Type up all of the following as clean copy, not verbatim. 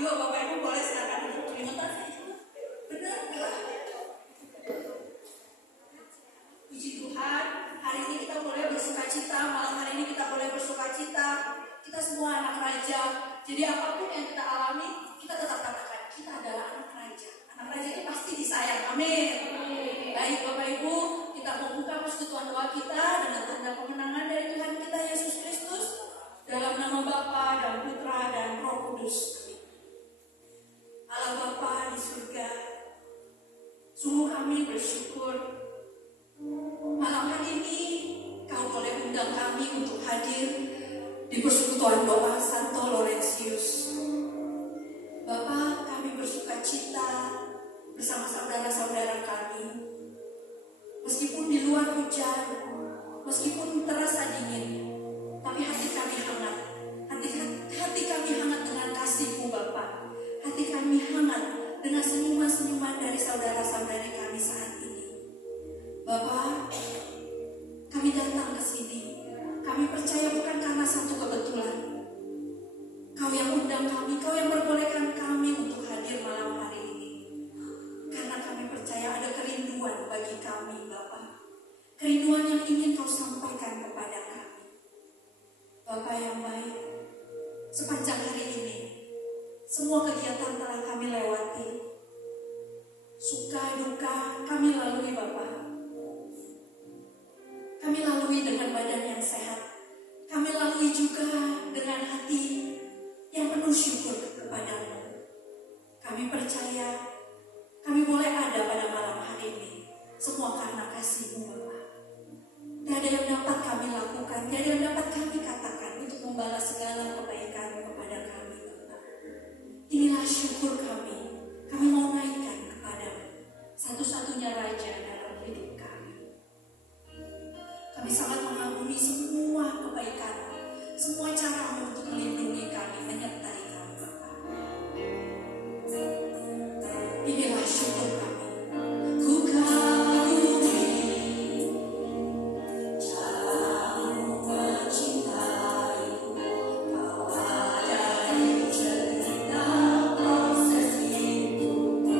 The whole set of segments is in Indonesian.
Yuk Bapak Ibu boleh silakan duduk. Terima kasih. Benar enggak? Puji Tuhan, hari ini kita boleh bersukacita. Malam hari ini kita boleh bersukacita. Kita semua anak raja. Jadi apapun yang kita alami, kita tetap katakan kita adalah anak raja. Anak raja itu pasti disayang. Amin. Baik Bapak Ibu, kita membuka persekutuan doa kita dengan tanda kemenangan dari Tuhan kita Yesus Kristus. Dalam nama Bapa dan Putra dan Roh Kudus. Allah Bapa di surga, sungguh kami bersyukur malam hari ini Kau boleh undang kami untuk hadir di persekutuan doa Santo Laurentius. Bapa, kami bersukacita bersama saudara-saudara kami. Meskipun di luar hujan, meskipun terasa dingin, tapi hati kami hangat. Hati kami hangat dengan kasih-Mu Bapa. Hati kami hangat dengan senyuman-senyuman dari saudara-saudari kami saat ini. Bapa, kami datang ke sini. Kami percaya bukan karena satu kebetulan. Kau yang undang kami, Kau yang memperbolehkan kami untuk hadir malam hari ini. Karena kami percaya ada kerinduan bagi kami, Bapa. Kerinduan yang ingin Kau sampaikan kepada kami. Bapa yang baik, sepanjang hari ini, semua kegiatan telah kami lewati. Suka duka kami lalui Bapa. Kami lalui dengan badan yang sehat. Kami lalui juga dengan hati yang penuh syukur kepada-Mu. Kami percaya kami boleh ada pada malam hari ini. Semua karena kasih-Mu Bapa. Tidak ada yang dapat kami lakukan, tidak ada yang dapat kami katakan untuk membalas segala kebaikan-Mu kepada kami Bapa. Inilah syukur kami. Kami mau naikkan kepada-Mu, satu-satunya Raja dalam hidup kami. Kami sangat mengagumi semua kebaikan-Mu, semua cara-Mu untuk melindungi kami, menyertai kami Bapa. Inilah syukur kami. Ku kagumi cara-Mu mencintai-Ku. Kau ada di cerita proses hidupku.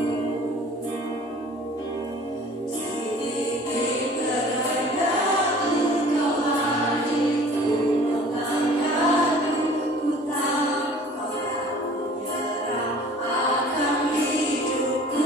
Titik terendah Engkau hadir, Ku mengangkatku, ku tahu Kau tak menyerah akan hidupku.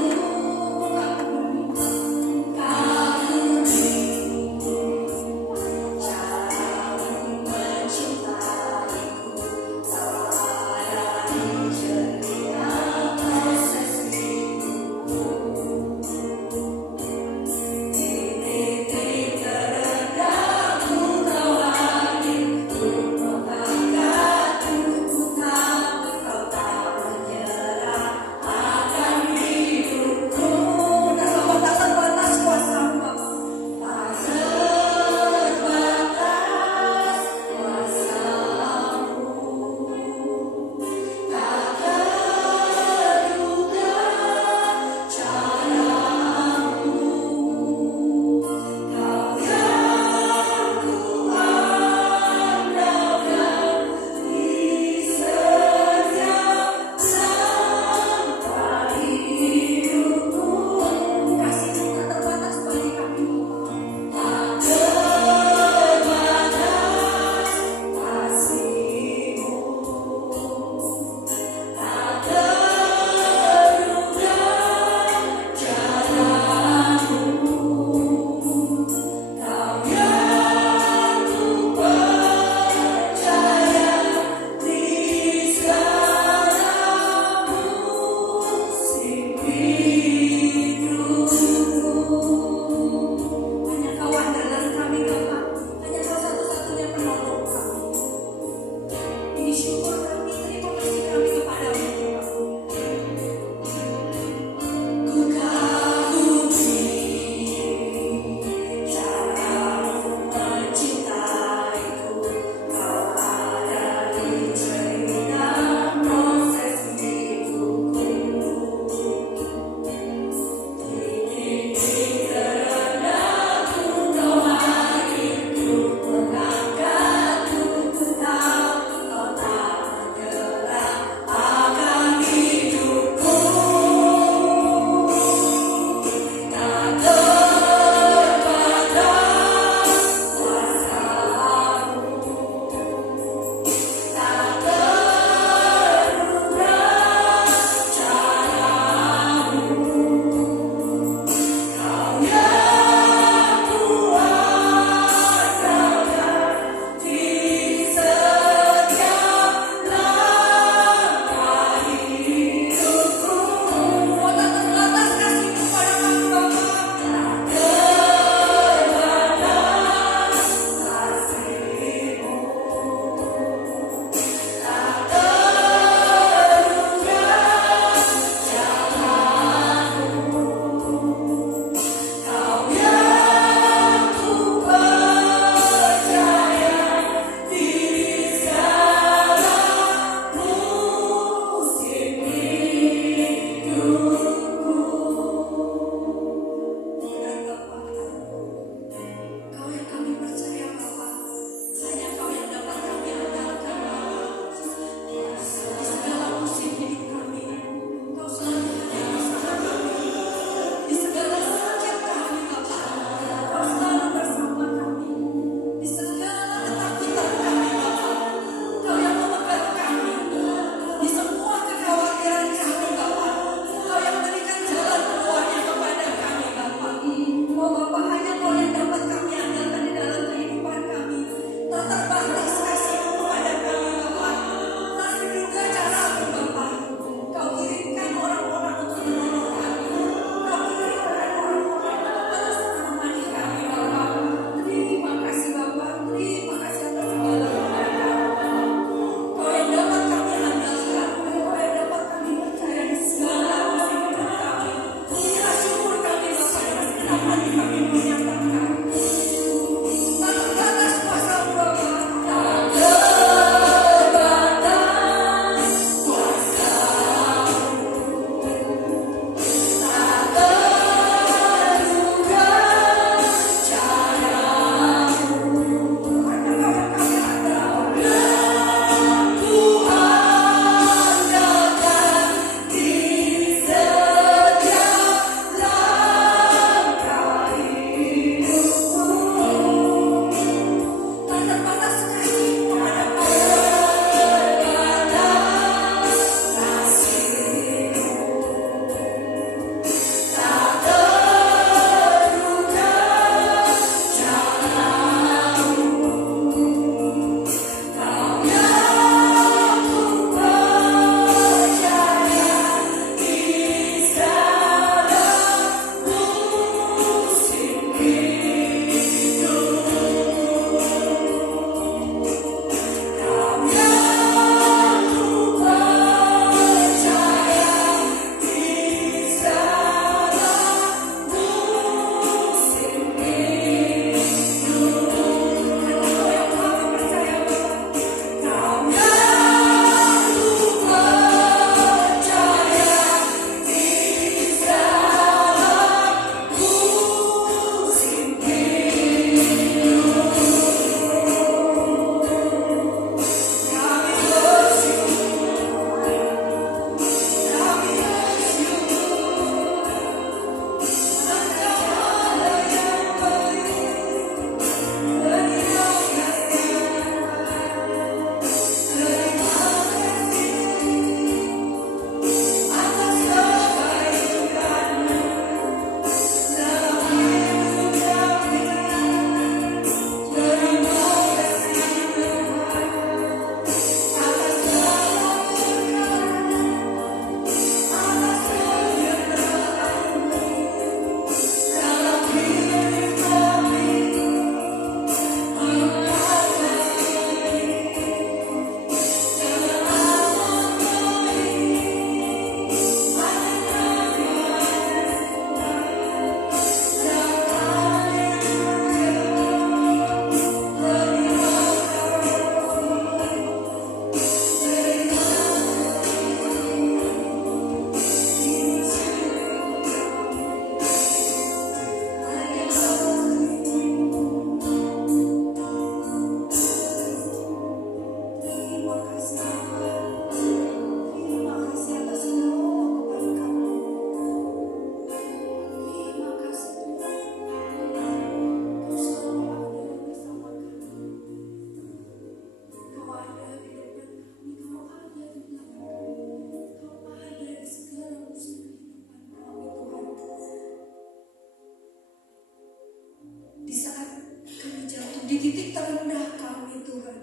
di titik terendah kami Tuhan,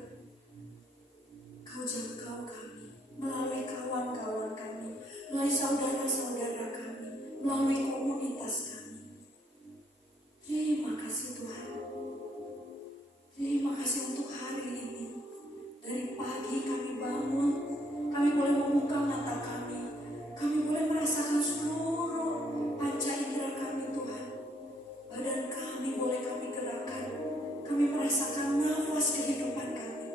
Kau jangkau kami melalui kawan-kawan kami, melalui saudara-saudara kami, melalui komunitas kami. Terima kasih Tuhan. Terima kasih untuk hari ini. Dari pagi kami bangun, kami boleh membuka mata kami. Kami boleh merasakan seluruh panca indera kami Tuhan. Badan kami boleh kami gerakkan. Kami merasakan nafas kehidupan kami.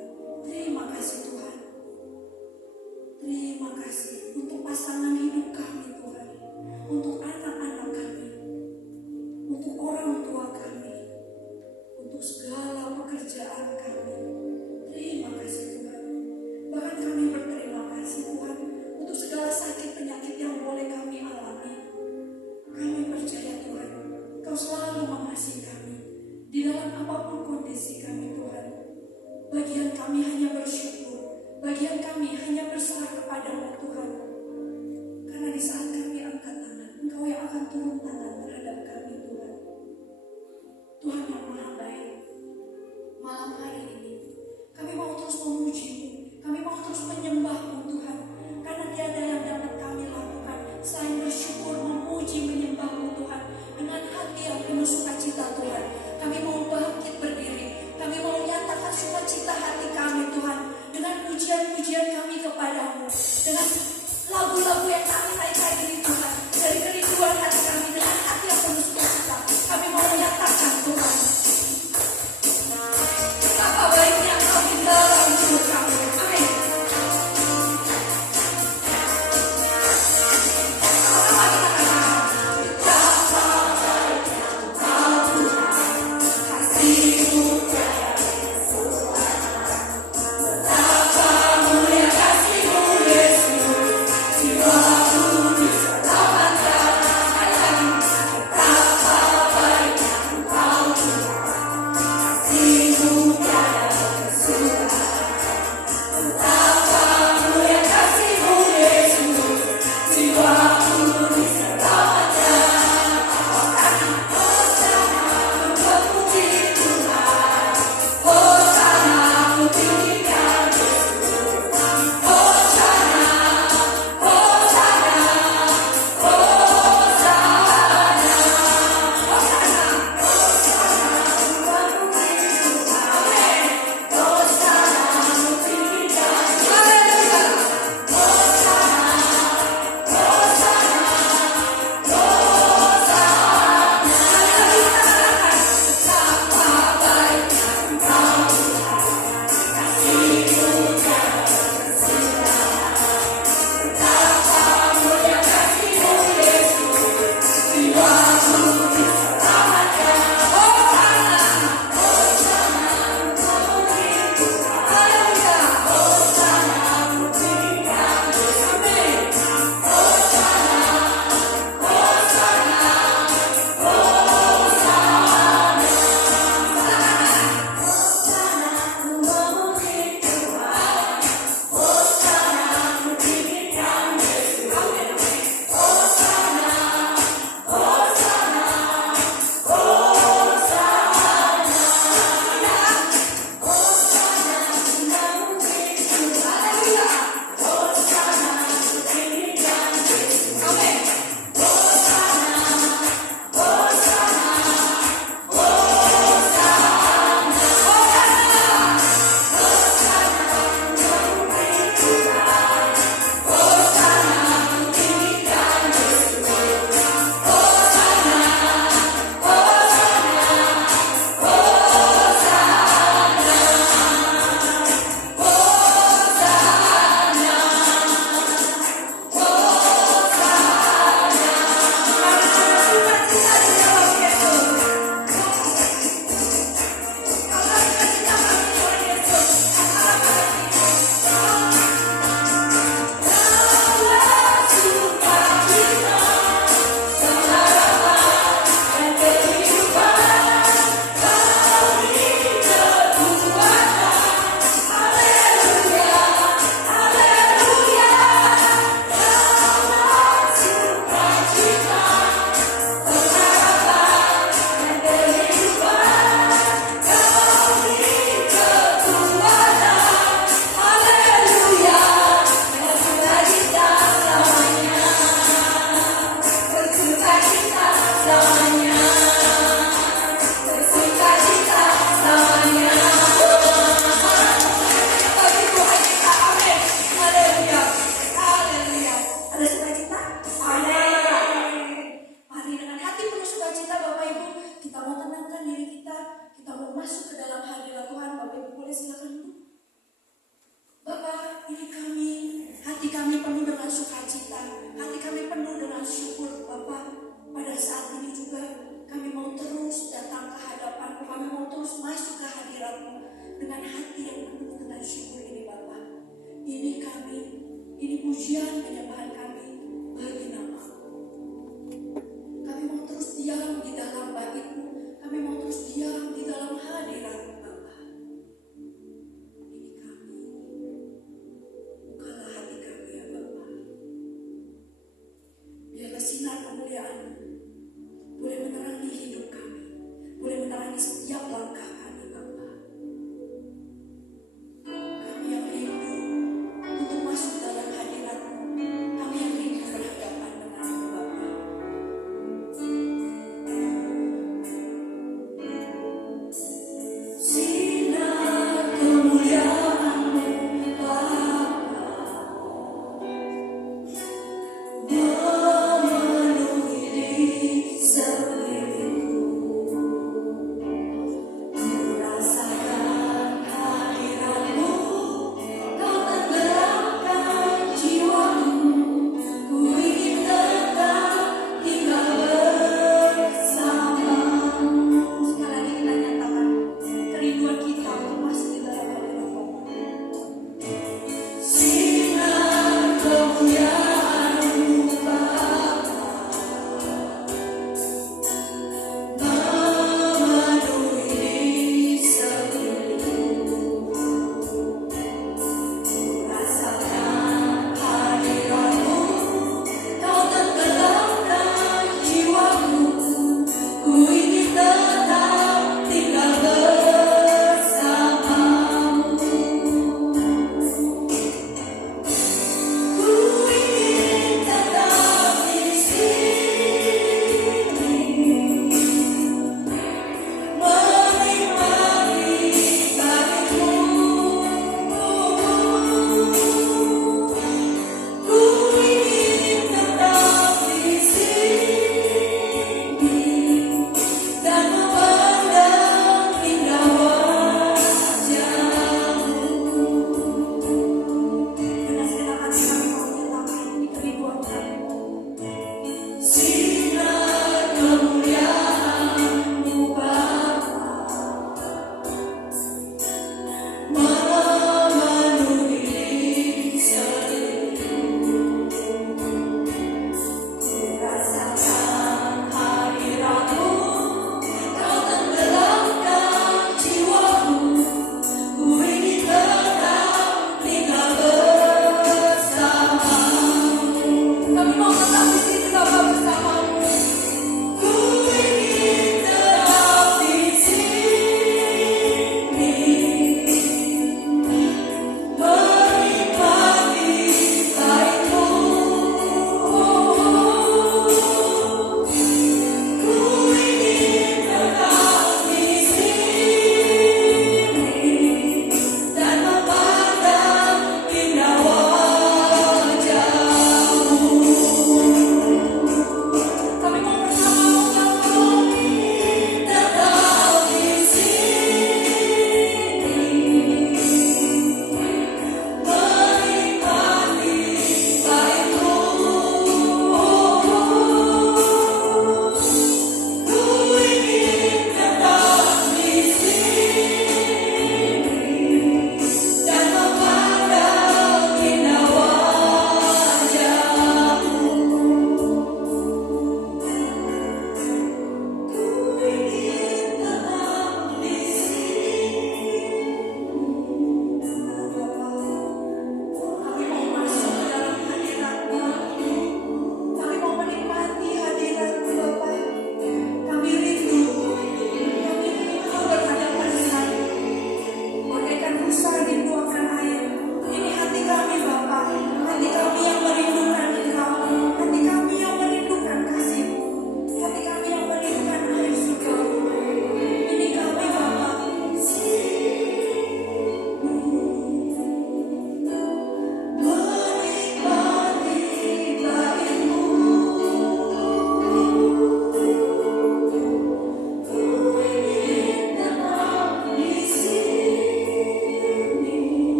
Terima kasih Tuhan. Terima kasih untuk pasangan hidup kami Tuhan. Untuk anak-anak kami. Untuk orang tua kami. Untuk segala pekerjaan kami. Terima kasih Tuhan. Bahkan kami berterima kasih Tuhan untuk segala sakit penyakit yang boleh kami alami. Kami percaya Tuhan, Kau selalu mengasihi kami di dalam apapun kondisi kami Tuhan. Bagian kami hanya bersyukur, bagian kami hanya berserah kepada-Mu Tuhan. Karena di saat kami angkat tangan, Engkau yang akan turun tangan terhadap kami Tuhan. Tuhan yang Maha Baik, malam hari ini kami mau terus memuji-Mu, kami mau terus menyembah-Mu Tuhan. Karena tiada yang dapat kami lakukan selain bersyukur, memuji, menyembah-Mu Tuhan. Dengan hati yang penuh sukacita Tuhan, kami mau bangkit berdiri. Kami mau nyatakan sukacita hati kami Tuhan, dengan pujian-pujian kami kepada-Mu, dengan lagu-lagu yang kami naikkan ini Tuhan, dari kerinduan hati kami, dengan hati yang penuh sukacita kami mau menyatakan Tuhan, betapa baiknya Engkau di dalam hidup kami. Amin. Terima mau tetap di sini Bapa bersamamu. Ku ingin tetap di sini, menikmati kasih-Mu. Ku ingin tetap di sini dan memandang indah wajah-Mu.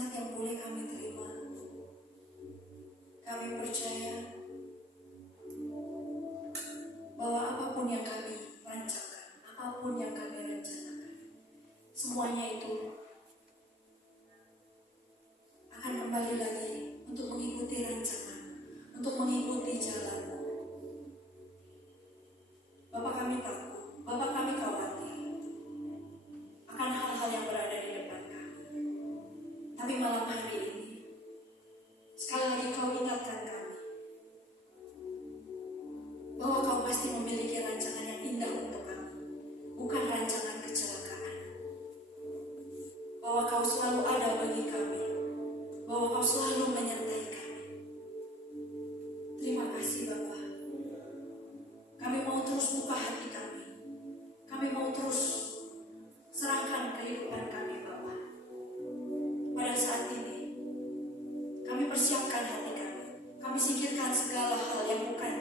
sangat yang boleh kami terima. Kami percaya bahwa apapun yang kami rancangkan, apapun yang kami rencanakan, semuanya itu akan kembali lagi untuk mengikuti rancangan, untuk mengikuti jalan. Bapak kami takut, Bapak kami khawatir akan hal-hal yang berada di depan kami. Tapi malam hari ini, sekali lagi kau ingatkan kami bahwa kau pasti memiliki rancangan yang indah untuk kami, bukan rancangan kecelakaan. Bahwa kau selalu ada bagi kami, bahwa kau selalu menyertai kami. Terima kasih Bapak. Kami mau terus buka hati kami. Kami mau terus serahkan kehidupan kami Bapak. Pada saat ini, kami persiapkan hati kami. Kami singkirkan segala hal yang bukan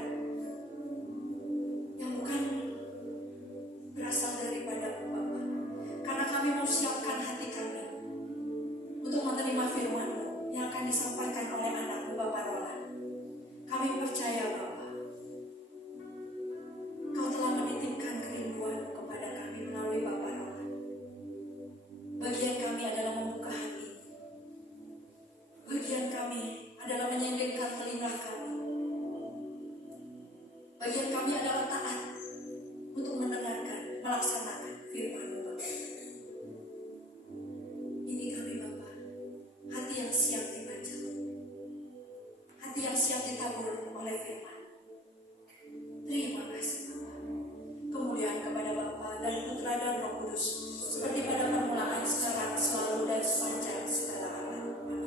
berasal daripada Bapak. Karena kami mau siapkan hati kami untuk menerima firman-Mu yang akan disampaikan oleh anak-Mu Bapak Roland. Kami percaya Bapak, Kau telah menitipkan kerinduan kepada kami melalui Bapak Roland. Bagian kami adalah membuka hati. Bagian kami adalah menyendirikan telinga kami. Bagian kami adalah taat untuk mendengarkan, melaksanakan firman-Mu Bapak. Ini kami Bapak, hati yang siap dibaca, hati yang siap ditabur oleh firman. Terima kasih Bapak. Kemuliaan kepada Bapa dan Putra dan Roh Kudus, seperti pada permulaan, sekarang, selalu dan sepanjang segala abad. Amin.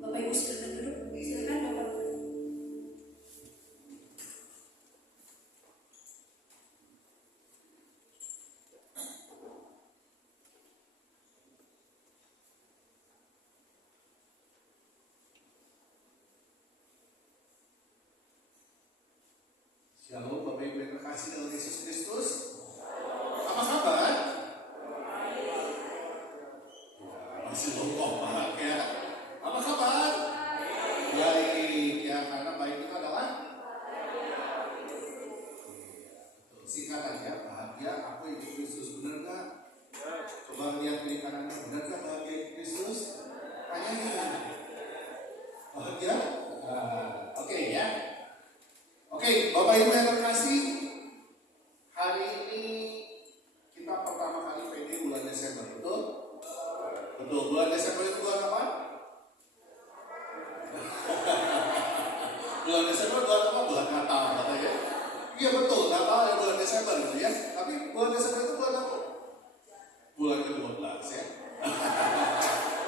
Bapak Ibu silakan duduk. Silakan Bapak. Shalom Bapak Ibu yang terkasih dalam Yesus Kristus. Apa kabar? Ya, masih kompak ya. Apa kabar? Baik ya, karena baik itu adalah singkatan ya, bahagia aku ikut Kristus, benar gak? Coba lihat di kanan, benar gak bahagia ikut Kristus? Tanya bahagia? Oke ya. Oke, Bapak Ibu yang terkasih, hari ini kita pertama kali PD bulan Desember, betul? Betul, bulan Desember itu bulan apa? Bulan Desember bulan apa? Bulan Natal katanya. Iya betul, Natal ya bulan Desember gitu ya. Tapi bulan Desember itu bulan apa? Bulan ke-12 ya.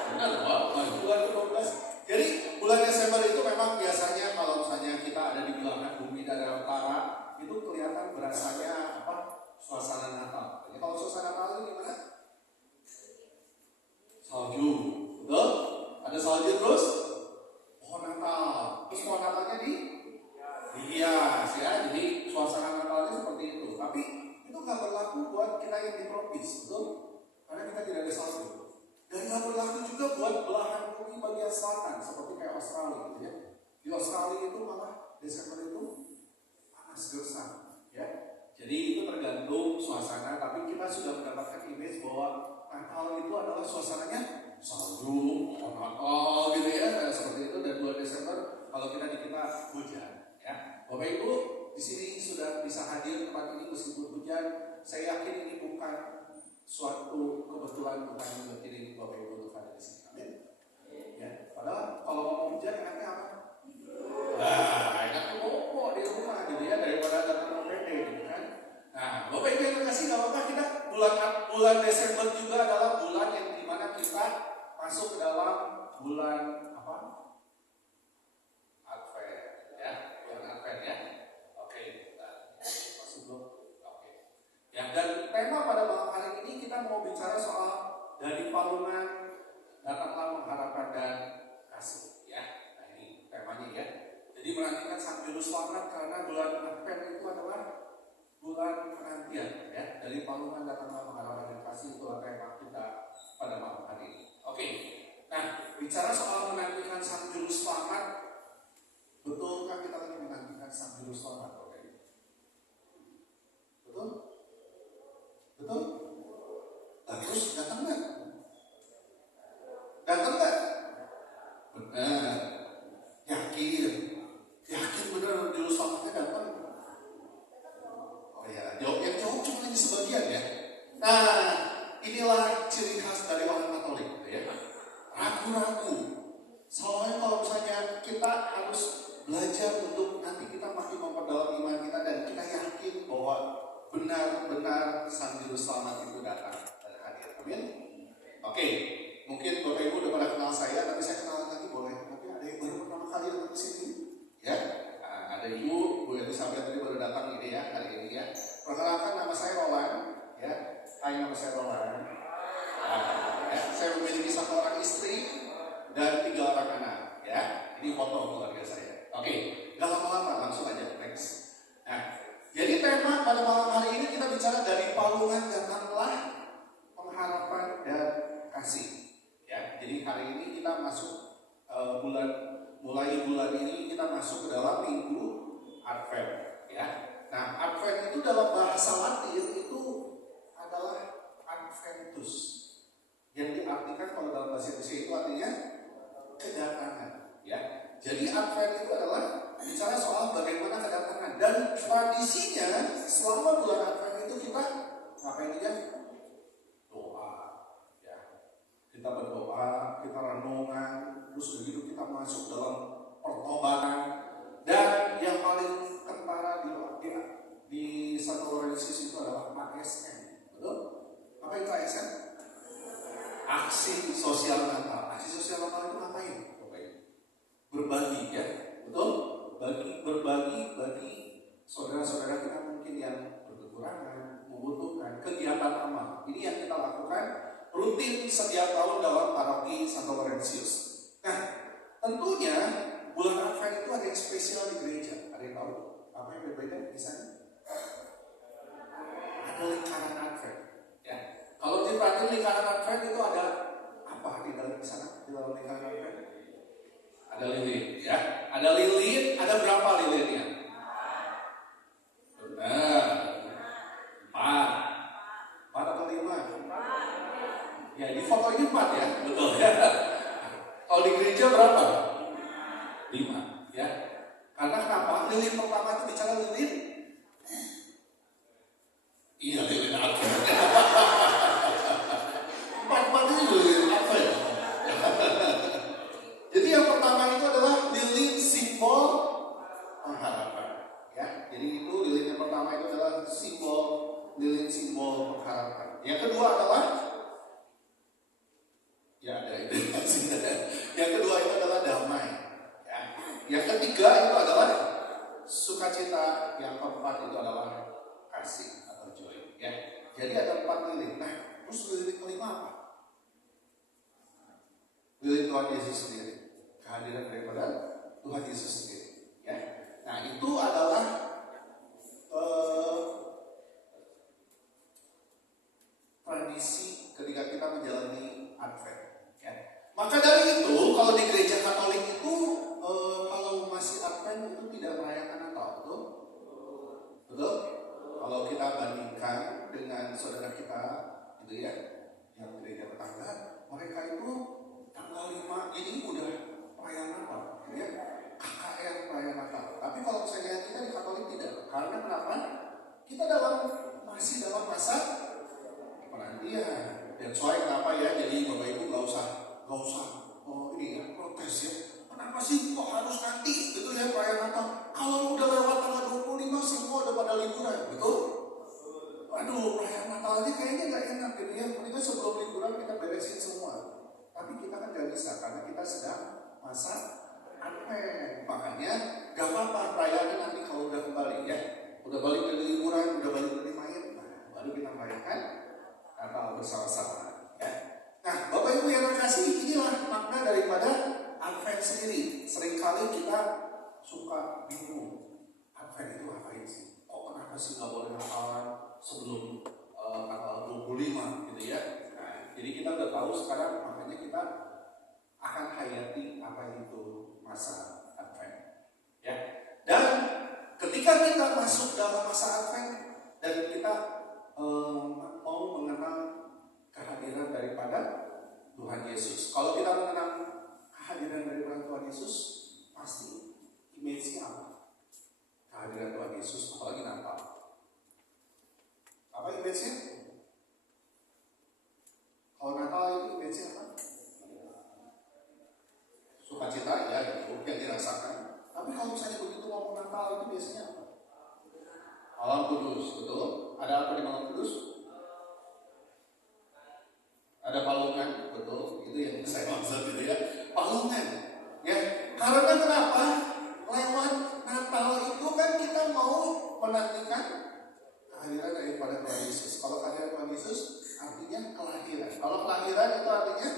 Benar Pak, bulan ke-12. Jadi bulan Desember itu memang biasanya kalau misalnya kita ada di belahan bumi daerah utara, itu kelihatan berasanya apa? Suasana Natal. Jadi kalau suasana Natal itu gimana? Salju, betul? Ada salju terus pohon Natal. Terus pohon Natalnya dihias ya. Jadi suasana Natalnya seperti itu. Tapi itu nggak berlaku buat kita yang di tropis, betul? Karena kita tidak ada salju. Dan nggak berlaku juga buat belahan bumi bagian selatan, seperti kayak Australia gitu ya. Di Australia itu malah Desember itu panas gersang ya. Jadi itu tergantung suasana, tapi kita sudah mendapatkan image bahwa Natal itu adalah suasananya salju, pohon Natal gitu ya, seperti itu. Dan bulan Desember kalau kita hujan ya. Bapak Ibu di sini sudah bisa hadir tempat ini meskipun hujan. Saya yakin ini bukan suatu kebetulan Tuhan yang berkirim Bapak Ibu untuk ada di sini. Amin. Ya, padahal kalau ngomong hujan enaknya apa? Nah, enaknya bobo di rumah gitu ya daripada datang ke PD gitu kan. Nah, Bapak Ibu yang terkasih, nggak apa-apa, kita bulan Desember juga adalah bulan yang dimana kita masuk ke dalam bulan apa? Advent ya, bulan Advent ya. Oke, masuk belum? Oke. Ya, dan tema pada malam hari ini kita mau bicara soal dari palungan datanglah mengharapkan dan kasih ya. Nah ini temanya ya. Jadi menantikan Sang Juru Selamat karena bulan Advent itu adalah bulan penantian ya. Dari palungan datanglah mengharapkan dan kasih, itulah tema kita pada malam hari ini. Oke. Nah, bicara soal menantikan Sang Juru Selamat, betulkah kita lagi menantikan Sang Juru Selamat? Betul? Betul? Terus datang nggak? Datang nggak? Benar. Yakin benar Juru Selamatnya datang? Oh ya, yang jawab cuma lagi sebagian ya. Nah, inilah ciri khas dari orang Katolik, gitu ya. Ragu-ragu. Soalnya kalau misalnya kita harus belajar untuk nanti kita makin memperdalam iman kita dan kita yakin bahwa benar-benar Sang Juru Selamat itu datang dan hadir. Amin. Oke, mungkin Bapak Ibu udah pada kenal saya, tapi saya kenalan lagi boleh. Mungkin ada yang baru pertama kali datang ke sini, ya. Nah, ada Ibu, Bu Elisabeth tadi baru datang ini ya hari ini ya. Perkenalkan, nama saya Roland, ya. Hai, nama saya Roland. Ya, saya memiliki 1 orang istri dan 3 orang anak, ya. Ini foto keluarga saya. Oke, nggak lama-lama, langsung aja next. Nah, jadi tema pada malam hari ini kita bicara dari palungan datanglah pengharapan dan kasih. Ya, jadi hari ini kita masuk mulai bulan ini kita masuk ke dalam minggu Advent. Ya, nah Advent itu dalam bahasa Latin itu adalah Adventus, yang diartikan kalau dalam bahasa Indonesia itu artinya kedatangan. Ya, jadi Advent itu adalah bicara soal bagaimana kedatangan, dan tradisinya selama bulan Advent itu kita ngapain aja? Doa, ya. Kita berdoa, kita renungan, terus begitu kita masuk dalam pertobatan, dan yang paling kentara di Santa Laurentius itu adalah ASN. Betul? Apa itu ASN? Aksi Sosial Natal. Aksi Sosial Natal itu ngapain? Berbagi, ya, betul? Berbagi bagi saudara-saudara kita mungkin yang berkekurangan, membutuhkan kegiatan amal. Ini yang kita lakukan rutin setiap tahun dalam paroki Santa Laurentius. Nah, tentunya bulan Advent itu ada yang spesial di gereja. Ada yang tahu apa yang berbeda di sana? Ada lingkaran Advent. Ya, kalau diperhatiin lingkaran Advent itu ada apa di dalam sana? Di dalam lingkaran Advent? Ada lilin, ya. Ada lilin, ada berapa lilinnya? Benar. 4 atau 5? Ya, di foto ini 4 ya, betul ya. Kalau di gereja berapa? 5, ya. Karena kenapa? Lilin pertama itu bicara lilin. Iya, lilin Advent. 4 ini lilin Advent. Jadi yang pertama itu adalah lilin simbol pengharapan, ya. Jadi itu lilin yang pertama itu adalah lilin simbol pengharapan. Yang kedua adalah, ya ada itu. Yang kedua itu adalah damai, ya. Yang ketiga itu adalah sukacita. Yang keempat itu adalah kasih atau joy, ya. Jadi ada 4 lilin. Nah, terus lilin kelima apa? Lilin Tuhan Yesus sendiri. Kehadiran daripada Tuhan Yesus sendiri, ya. Nah, itu adalah tradisi ketika kita menjalani Advent, ya. Maka dari itu, kalau di gereja Katolik itu kalau masih Advent itu tidak merayakan Natal, betul? Betul? Kalau kita bandingkan dengan saudara kita, gitu ya, yang gereja tetangga, mereka itu tanggal 5 ini udah perayaan Natal, ya, KKR perayaan Natal. Tapi kalau misalnya kita di Katolik tidak, karena kenapa? Kita masih dalam masa penantian. Dan soalnya kenapa ya? Jadi Bapak Ibu nggak usah ini ya, protes ya. Kenapa sih kok harus nanti gitu ya perayaan Natal? Kalau udah lewat tanggal 25 semua udah pada liburan, betul? Aduh, perayaan Natal aja kayaknya nggak enak gitu ya. Mendingan sebelum liburan kita beresin semua. Tapi kita kan nggak bisa karena kita sedang masa Advent. Makanya gak apa-apa perayaannya nanti kalau udah kembali ya, udah balik dari liburan, udah balik dari main, baru kita merayakan Natal bersama-sama, ya. Nah, Bapak Ibu yang terkasih, inilah makna daripada Advent sendiri. Seringkali kita suka bingung, Advent itu ngapain sih? Kok kenapa sih nggak boleh Natalan sebelum tanggal 25 gitu ya? Nah, jadi kita udah tahu sekarang, makanya kita akan hayati apa itu masa Advent. Ya. Dan ketika kita masuk dalam masa Advent dan kita mau mengenal kehadiran daripada Tuhan Yesus. Kalau kita mengenal kehadiran daripada Tuhan Yesus, pasti image-nya apa? Kehadiran Tuhan Yesus, apalagi Natal. Apa image-nya? Kalau Natal itu image-nya apa? Sukacita, ya itu yang dirasakan. Tapi kalau misalnya begitu ngomong Natal itu biasanya apa? Malam Kudus, betul? Ada apa di Malam Kudus? Ada palungan, betul? Itu yang saya maksud gitu ya. Palungan, ya. Karena kenapa? Lewat Natal itu kan kita mau menantikan kehadiran daripada Tuhan Yesus. Kalau kehadiran Tuhan Yesus artinya kelahiran. Kalau kelahiran itu artinya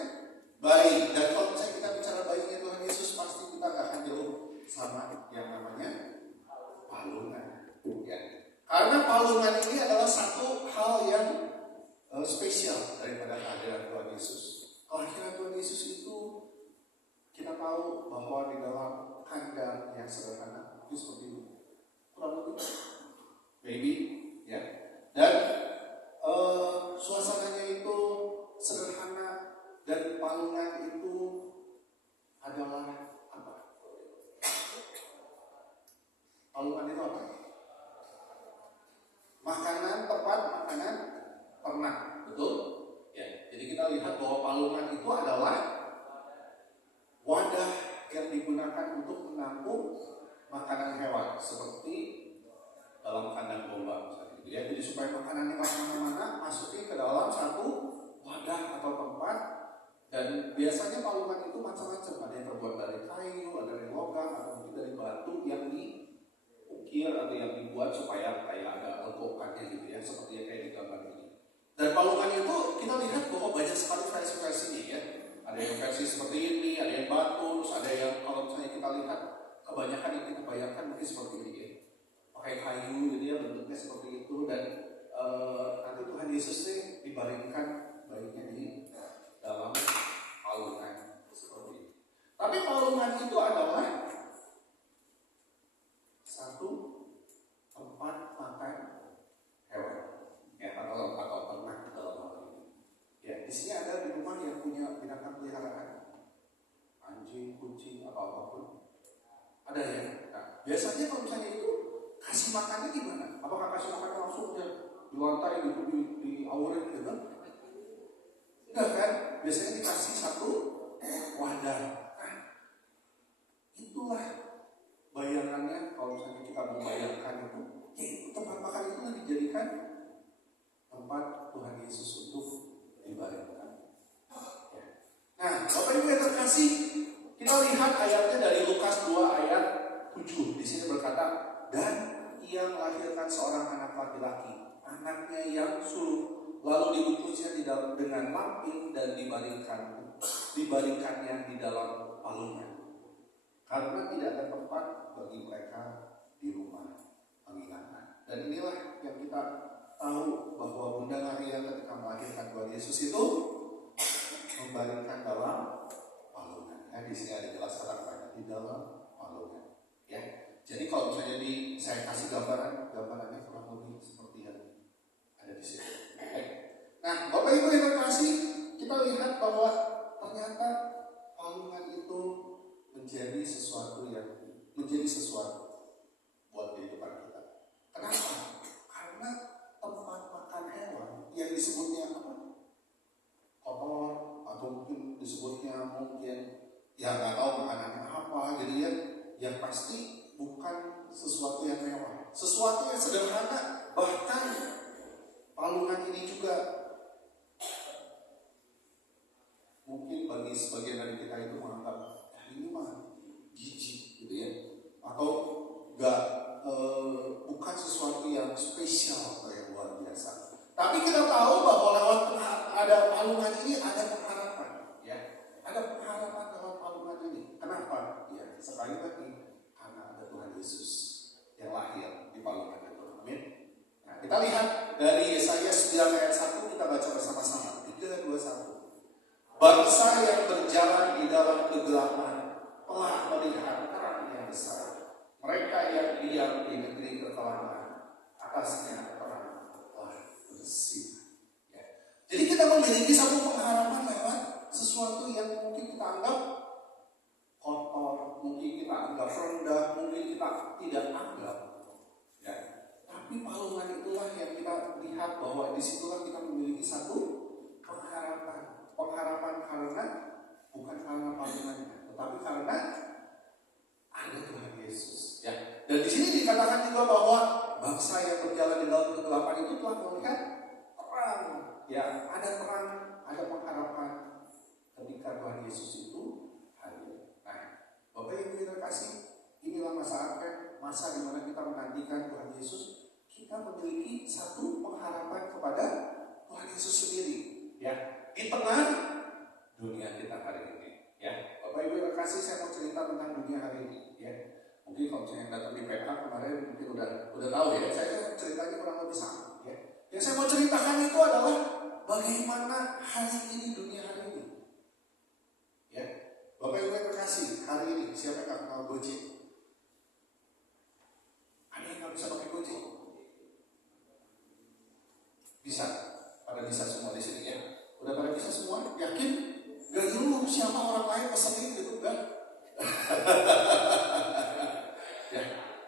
bayi. Dan kalau misalnya kita bicara bayinya Tuhan Yesus, pasti kita gak akan jauh sama yang namanya palungan. Ya. Karena palungan ini adalah satu hal yang spesial daripada kehadiran Tuhan Yesus. Kelahiran Tuhan Yesus itu kita tahu bahwa di dalam kandang yang sederhana itu seperti itu, kurang lebih baby, ya. Dan suasananya itu sederhana dan palungan itu adalah apa? Palungan itu apa? Makanan, tempat makanan ternak, betul? Ya. Jadi kita lihat bahwa palungan itu adalah wadah yang digunakan untuk menampung makanan hewan, seperti dalam kandang domba, misalnya. Ya, jadi supaya makanannya nggak kemana-mana, masukin ke dalam satu wadah atau tempat. Dan biasanya palungan itu macam-macam, ada yang terbuat dari kayu, ada dari logam, atau mungkin dari batu yang diukir atau yang dibuat supaya kayak ada legokannya gitu ya, seperti yang kayak di gambar ini. Dan palungan itu kita lihat bahwa banyak sekali versi-versinya ya. Ada yang versi seperti ini, ada yang batu, terus ada yang kalau misalnya kita lihat kebanyakan yang kita bayangkan mungkin seperti ini ya. Pakai kayu gitu ya, bentuknya seperti itu. Dan nanti Tuhan Yesus sih dibaringkan bayinya di dalam palungan seperti ini. Tapi palungan itu adalah satu tempat makan hewan ya, atau ternak dalam hal ini. Ya, di sini ada di rumah yang punya binatang peliharaan, anjing, kucing, atau apapun. Ada ya. Nah, biasanya kalau misalnya itu kasih makannya gimana? Apakah kasih makannya langsung ya di lantai gitu, di auren gitu? Enggak kan? Biasanya dikasih satu wadah. Nah, itulah bayangannya kalau misalnya kita membayangkan itu, ya tempat makan itu dijadikan tempat Tuhan Yesus untuk dibayangkan. Nah, Bapak Ibu yang terkasih, kita lihat ayatnya dari Lukas 2 ayat 7. Di sini berkata, dan ia melahirkan seorang anak laki-laki, anaknya yang sulung, lalu dibungkusnya dengan lampin dan dibaringkannya di dalam palungan, karena tidak ada tempat bagi mereka di rumah penginapan. Dan inilah yang kita tahu bahwa Bunda Maria ketika melahirkan Tuhan Yesus itu membaringkan dalam palungan. Di sini ada jelas kata-kata di dalam palungan. Ya, jadi kalau misalnya saya kasih gambarannya kurang lebih seperti yang ada di sini. Okay. Nah, Bapak Ibu yang terkasih, kita lihat bahwa ternyata palungan itu menjadi sesuatu buat kehidupan kita. Kenapa? Karena tempat makan hewan yang disebutnya apa? Kotor, atau mungkin disebutnya ya nggak tahu makanannya apa, jadi ya yang pasti bukan sesuatu yang mewah, sesuatu yang sederhana. Bahkan palungan ini juga mungkin bagi sebagian dari kita itu menganggap ini mah jijik gitu ya, atau bukan sesuatu yang spesial atau yang luar biasa. Tapi kita tahu bahwa lewat ada palungan ini ada pengharapan, ya, ada pengharapan dalam palungan ini. Kenapa? Ya, sekali lagi karena ada Tuhan Yesus yang lahir di palungan itu. Amin. Nah, kita lihat dari Yesaya 9 ayat 1, kita baca bersama-sama. 3, 2, 1. Bangsa yang berjalan di dalam melihat terang yang besar. Mereka yang diam di negeri kekelaman, atasnya terang telah bersinar. Ya. Jadi kita memiliki satu pengharapan lewat sesuatu yang mungkin kita anggap kotor, mungkin kita anggap rendah, mungkin kita tidak anggap. Ya. Tapi palungan itulah yang kita lihat bahwa disitulah kita memiliki satu pengharapan. Pengharapan karena bukan karena palungannya, tetapi karena ada Tuhan Yesus. Ya. Dan di sini dikatakan juga bahwa bangsa yang berjalan di dalam kegelapan itu telah melihat terang. Ya, ada terang, ada pengharapan ketika Tuhan Yesus itu hadir. Nah, Bapak Ibu yang terkasih, inilah masa Advent, masa di mana kita menantikan Tuhan Yesus. Kita memiliki satu pengharapan kepada Tuhan Yesus sendiri. Ya, di tengah dunia kita hari ini. Ya, Bapak Ibu yang terkasih, saya mau cerita tentang dunia hari ini. Ya, mungkin kalau saya datang di PK kemarin mungkin udah tahu ya. Saya ceritanya kurang lebih sama. Ya, yang saya mau ceritakan itu adalah bagaimana hari ini dunia hari ini. Ya, Bapak Ibu yang terkasih, hari ini siapa yang nggak kenal Gojek? Ada yang nggak bisa pakai Gojek? Bisa, pada bisa semua di sini ya. Udah pada bisa semua? Yakin? Gak dulu siapa orang lain pesenin gitu kan? Ya,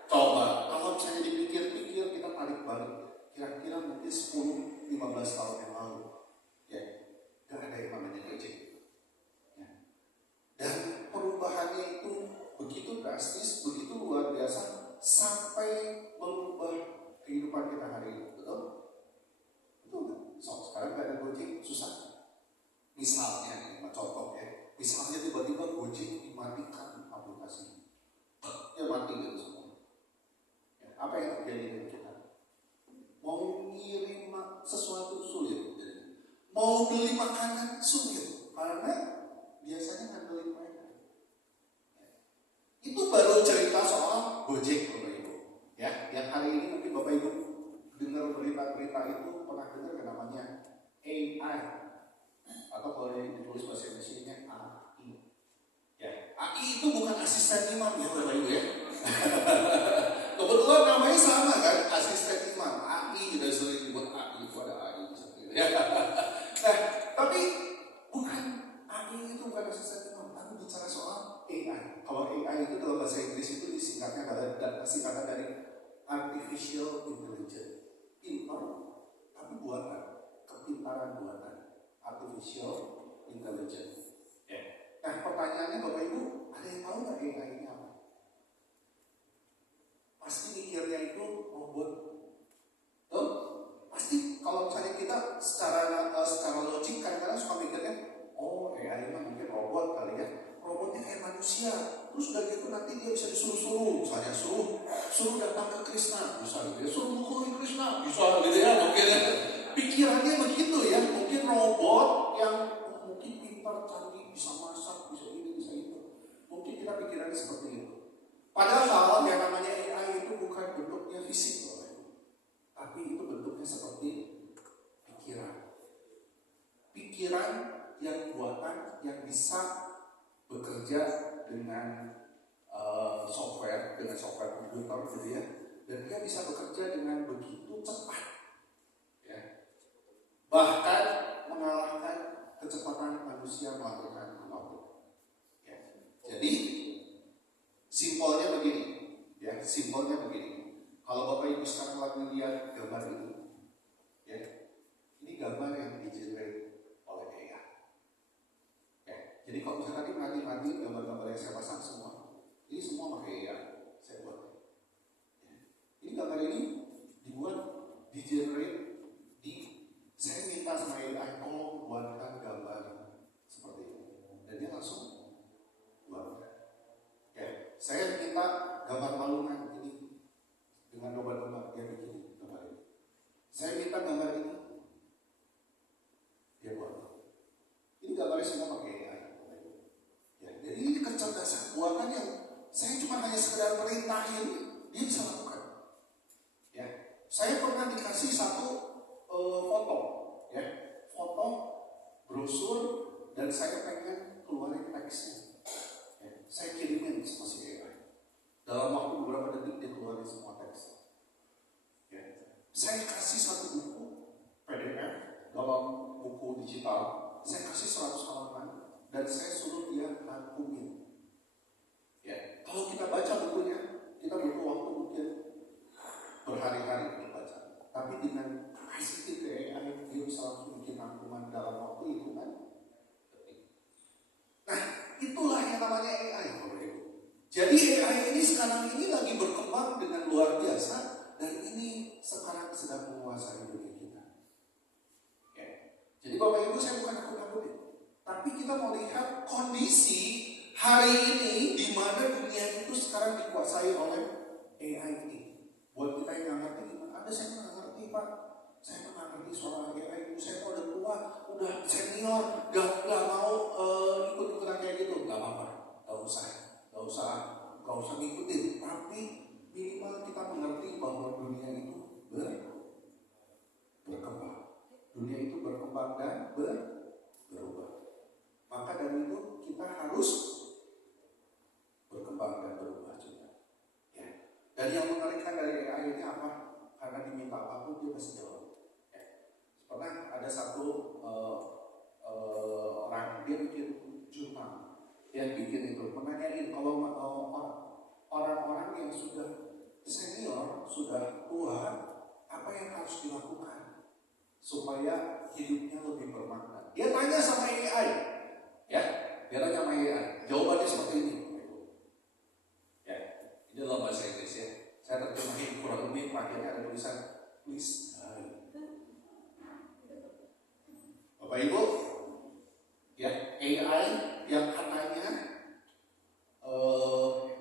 coba kalau misalnya dipikir-pikir kita tarik balik, kira-kira mungkin 10-15 tahun yang lalu, ya, gak ada yang namanya Gojek. Ya. Dan perubahannya itu begitu drastis, begitu luar biasa, sampai mengubah kehidupan kita hari ini, betul? Betul nggak? So, sekarang gak ada Gojek, susah. Misalnya, contoh ya, misalnya tiba-tiba Gojek dimatikan aplikasinya, ya mati gitu semua. Ya, apa yang terjadi dengan kita? Mau ngirim sesuatu sulit, jadi mau beli makanan sulit, karena biasanya ngandelin mereka. Ya. Itu baru cerita soal Gojek, Bapak Ibu. Ya, yang hari ini mungkin Bapak Ibu dengar berita-berita itu pernah dengar yang namanya AI. Atau kalau ditulis bahasa Indonesia AI. Ya, AI itu bukan asisten imam ya Bapak Ibu ya. Kebetulan namanya sama kan, asisten imam. AI kita sering buat AI, itu ada AI ya. Nah, tapi bukan AI itu bukan asisten imam. Tapi bicara soal AI. Kalau AI itu dalam bahasa Inggris itu disingkatnya adalah singkatan dari artificial intelligence. Pintar, tapi buatan, kepintaran buatan. Artificial intelligence. Ya. Nah, pertanyaannya Bapak Ibu, ada yang tahu nggak AI ini apa? Pasti mikirnya itu robot. Tuh, pasti kalau misalnya kita secara logik kadang-kadang suka mikirnya, oh AI ini mungkin robot kali ya. Robotnya kayak manusia. Terus udah gitu nanti dia bisa disuruh-suruh, misalnya suruh datang ke Krishna, misalnya gitu ya, suruh mukuli Krishna, bisa gitu ya mungkin. Pikirannya begitu ya, mungkin robot yang mungkin pintar, canggih, bisa masak, bisa ini, bisa itu. Mungkin kita pikirannya seperti itu. Padahal yang namanya AI itu bukan bentuknya fisik, tapi itu bentuknya seperti pikiran. Pikiran yang buatan, yang bisa bekerja dengan software komputer gitu ya. Dan dia bisa bekerja dengan begitu cepat. Ya. Bahkan mengalahkan kecepatan manusia melakukan apapun. Ya. Jadi simpelnya begini, ya, simpelnya begini. Kalau Bapak Ibu sekarang lagi lihat gambar ini, ya, ini gambar yang di-generate oleh AI. Ya. Jadi kalau misalnya nanti gambar-gambar yang saya pasang semua, ini semua pakai AI. Saya buat. Ya. Ini gambar ini dibuat, di-generate. Saya minta sama AI, tolong buatkan gambar seperti ini, dan dia langsung buatkan. Ya, saya minta gambar malungan ini dengan domba-domba, dia bikin gambar ini. Saya minta gambar ini, dia buat. Ini gambarnya semua pakai AI. Ya, jadi ini kecerdasan buatan yang saya cuma hanya sekedar perintahin, dia bisa lakukan. Ya, saya pernah dikasih satu foto, ya, foto brosur, dan saya pengen keluarin teksnya. Ya, saya kirimin masih Dalam waktu beberapa detik dia keluarin semua teks. Ya. Saya kasih satu buku PDF dalam buku digital, saya kasih 100 halaman dan saya suruh dia rangkumin. Ya. Kalau kita baca bukunya, kita butuh waktu mungkin berhari-hari untuk baca. Tapi dengan kasih ke AI, dia bisa langsung bikin rangkuman dalam waktu itu kan. Nah, itulah yang namanya AI. Jadi AI ini sekarang ini lagi berkembang dengan luar biasa dan ini sekarang sedang menguasai dunia kita. Ya. Jadi Bapak Ibu, saya bukan nakut-nakutin, tapi kita mau lihat kondisi hari ini di mana dunia itu sekarang dikuasai oleh AI ini. Buat kita yang nggak ngerti gimana? Ada saya nggak ngerti Pak. Saya nggak ngerti soal AI itu. Saya udah tua, udah senior, nggak mau ikut-ikutan kayak gitu. Nggak apa-apa, nggak usah ngikutin. Tapi minimal kita mengerti bahwa dunia itu berkembang. Dunia itu berkembang dan berubah. Maka dari itu kita harus berkembang dan berubah juga. Ya. Dan yang mengerikan dari AI ini apa? Karena diminta apapun dia pasti jawab. Ya. Pernah ada satu orang dia bikin jurnal, dia bikin itu menanyain kalau orang-orang yang sudah senior, sudah tua, apa yang harus dilakukan supaya hidupnya lebih bermakna. Dia tanya sama AI, ya, dia tanya sama AI, jawabannya seperti ini. Ya, ini dalam bahasa Inggris ya. Saya terjemahin kurang lebih, akhirnya ada tulisan please die. Bapak Ibu, ya, AI yang katanya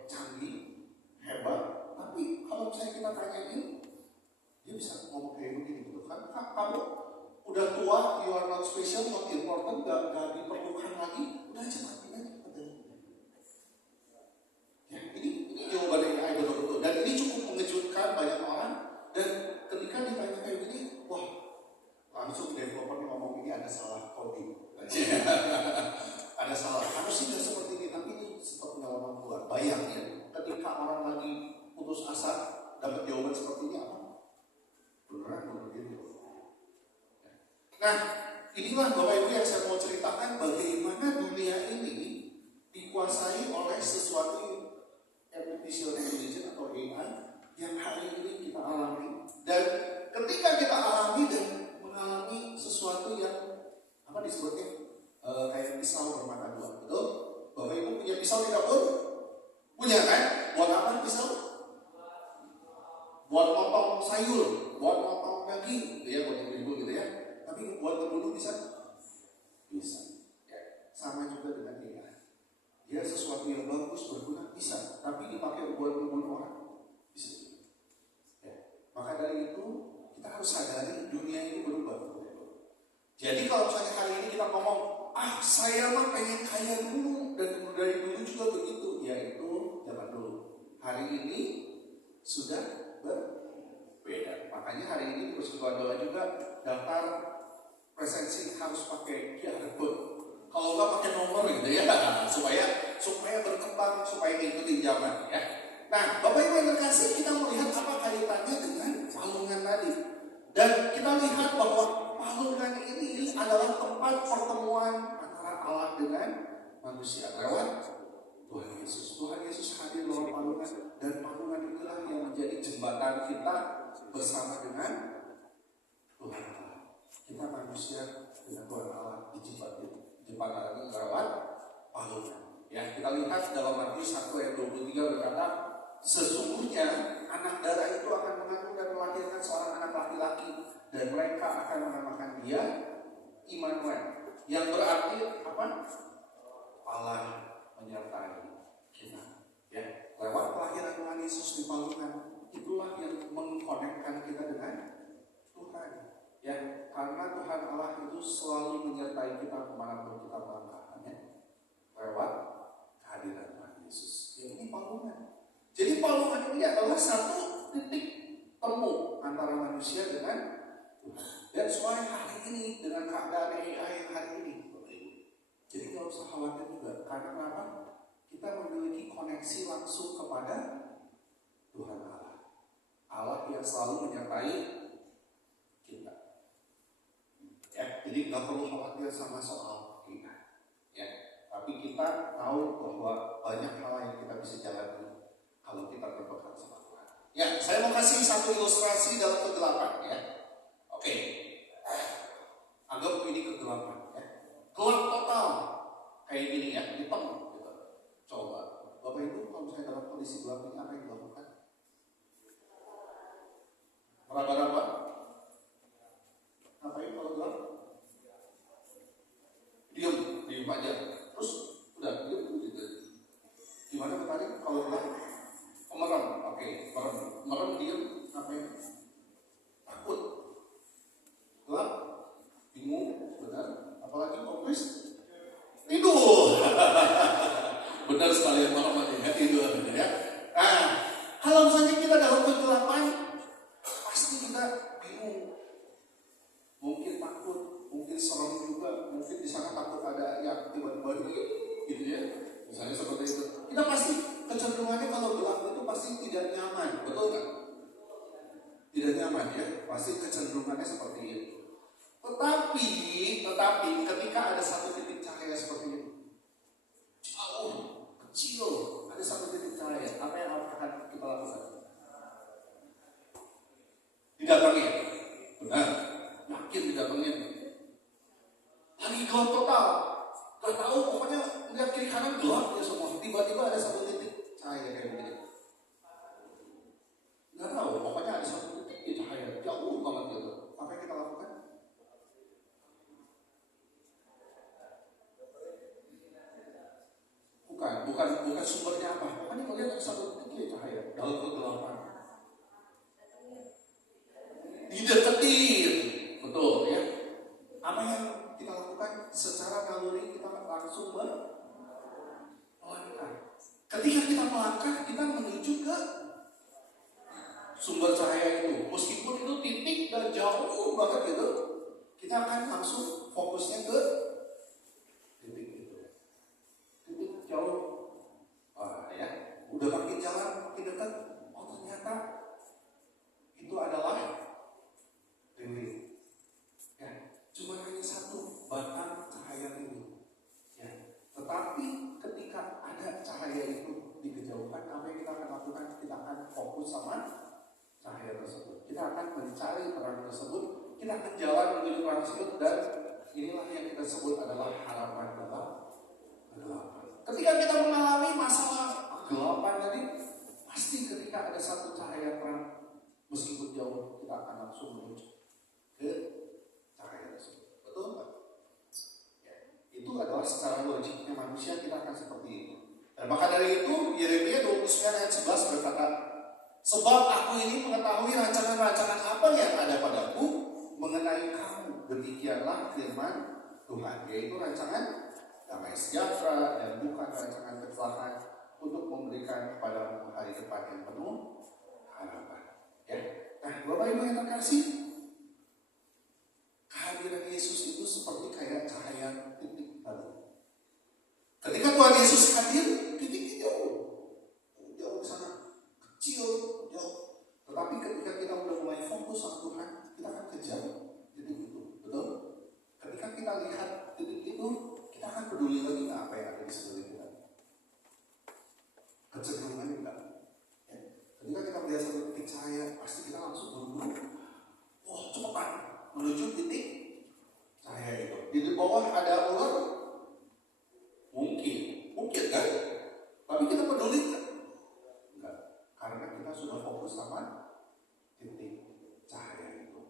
canggih, hebat, tapi kalau misalnya kita tanyain, dia bisa ngomong kayak begini gitu kan? Kamu udah tua, you are not special, not important, gak diperlukan lagi, udah aja mati aja. Ya, ini jawaban AI betul-betul, dan ini cukup mengejutkan banyak orang. Dan ketika ditanya kayak gini, wah, langsung developer ngomong ini ada salah coding. Ada salah. Harusnya tidak seperti ini, tapi ini seperti pengalaman keluar. Bayangin, ketika orang lagi putus asa dapat jawaban seperti ini apa? Beneran begitu. Nah, inilah Bapak Ibu yang saya mau ceritakan bagaimana dunia ini dikuasai oleh sesuatu artificial intelligence atau AI yang hari ini kita alami. Dan ketika kita alami dan mengalami sesuatu yang apa disebutnya kayak pisau bermata dua, betul? Bapak Ibu punya pisau di dapur? Punya kan? Buat apa pisau? Buat potong sayur, buat potong daging, gitu ya, buat ibu-ibu gitu ya. Tapi buat membunuh bisa? Bisa. Ya. Sama juga dengan AI. Dia sesuatu yang bagus berguna bisa, tapi dipakai buat membunuh orang bisa. Ya. Maka dari itu kita harus sadari dunia ini berubah. Jadi kalau misalnya hari ini kita ngomong, saya mah pengen kaya dulu dan dari dulu juga begitu, ya itu zaman dulu. Hari ini sudah berbeda. Makanya hari ini Persekutuan Doa juga daftar presensi harus pakai QR code. Kalau nggak pakai nomor gitu ya, supaya berkembang, supaya ngikutin zaman ya. Nah, Bapak Ibu yang terkasih, kita melihat apa kaitannya dengan palungan tadi. Dan kita lihat bahwa palungan ini adalah tempat pertemuan antara Allah dengan manusia lewat Tuhan Yesus. Tuhan Yesus hadir lewat palungan, dan palungan itulah yang menjadi jembatan kita bersama dengan Tuhan Allah. Kita manusia dengan Tuhan Allah dijembatan lewat palungan. Ya, kita lihat dalam Matius 1 ayat 23 berkata, sesungguhnya anak darah itu akan mengandung dan melahirkan seorang anak laki-laki, dan mereka akan menamakan dia Immanuel, yang berarti apa? Allah menyertai kita. Ya, lewat kelahiran Tuhan Yesus di palungan, itulah yang mengkonekkan kita dengan Tuhan. Ya, karena Tuhan Allah itu selalu menyertai kita kemanapun kita melangkahnya lewat kehadiran Tuhan Yesus. Ya, ini palungan. Jadi palungan ini adalah satu titik temu antara manusia dengan Tuhan. Dan soal hari ini dengan keadaan AI yang hari ini, jadi gak usah khawatir juga. Karena apa? Kita memiliki koneksi langsung kepada yang selalu menyertai kita. Ya, jadi nggak perlu khawatir sama soal kita. Ya, tapi kita tahu bahwa banyak hal yang kita bisa jalani kalau kita berpegang sama Tuhan. Ya, saya mau kasih satu ilustrasi dalam kegelapan ya. Oke, anggap ini kegelapan ya. Gelap total kayak gini ya, hitam gitu. Coba, Bapak Ibu kalau misalnya dalam kondisi gelap ini apa yang dilakukan? Meraba-raba? Ngapain kalau gelap? Diam aja. Terus udah diam gitu. Gimana bertanya kalau gelap? Merem, oke, merem diam, ngapain? Takut, gelap, bingung, benar. Apalagi kompres, tidur. Benar sekali yang merem ya, tidur ya. Nah, kalau misalnya kita dalam kegelapan, pasti kita bingung, mungkin takut, mungkin serem juga, mungkin di sana takut ada yang tiba-tiba gitu ya, misalnya seperti itu. Kita pasti kecenderungannya kalau gelap itu pasti tidak nyaman, betul kan? Tidak nyaman ya, pasti kecenderungannya seperti itu. Tetapi ketika ada satu titik cahaya seperti itu, jauh, kecil, ada satu titik cahaya, apa yang akan kita lakukan? Didatangin, benar, yakin didatangin. Lagi gelap total, gak tahu, pokoknya lihat kiri kanan gelap ya semua. Tiba-tiba ada satu titik cahaya kayak begini. Gak tahu, pokoknya ada satu titik cahaya jauh banget gitu. Apa yang kita lakukan? Bukan sumbernya apa. Pokoknya melihat ada satu titik cahaya dalam kegelapan. Dideketin, betul ya. Apa yang kita lakukan secara naluri, kita langsung melangkah. Ketika kita melangkah, kita menuju ke sumber cahaya itu. Meskipun itu titik dan jauh banget gitu, kita akan langsung fokusnya ke titik itu. Titik jauh. Ya, udah makin jalan makin dekat. Oh ternyata itu adalah lilin. Ya, cuma hanya satu batang cahaya ini. Ya, tetapi ketika ada cahaya itu di kejauhan, apa yang kita akan lakukan? Kita akan fokus sama cahaya tersebut. Kita akan mencari terang tersebut. Kita akan jalan menuju terang tersebut, dan inilah yang kita sebut adalah harapan dalam kegelapan. Ketika kita mengalami masalah kegelapan tadi, pasti ketika ada satu cahaya terang, meskipun jauh, kita akan langsung menuju ke cahaya tersebut. Betul Pak? Ya, itu adalah secara logiknya manusia, kita akan seperti itu. Dan maka dari itu Yeremia 29 ayat 11 berkata, sebab aku ini mengetahui rancangan-rancangan apa yang ada padaku mengenai kamu, demikianlah firman Tuhan, yaitu rancangan damai sejahtera dan bukan rancangan kecelakaan, untuk memberikan kepadamu hari depan yang penuh harapan. Ya. Nah, Bapak Ibu yang terkasih, kehadiran Yesus itu seperti kayak cahaya titik tadi. Ketika Tuhan Yesus hadir, titiknya jauh di sana, kecil, jauh. Tetapi ketika kita sudah mulai fokus sama Tuhan, kita akan kejar titik itu, betul? Ketika kita lihat titik itu, kita akan peduli lagi nggak apa yang ada di sekeliling kita? Kecenderungan enggak. Ya. Ketika kita melihat satu titik cahaya, pasti kita langsung buru-buru. Oh, cepetan menuju titik cahaya itu. Di bawah ada ular, mungkin kan? Tapi kita peduli enggak? Enggak. Karena kita sudah fokus sama titik cahaya itu.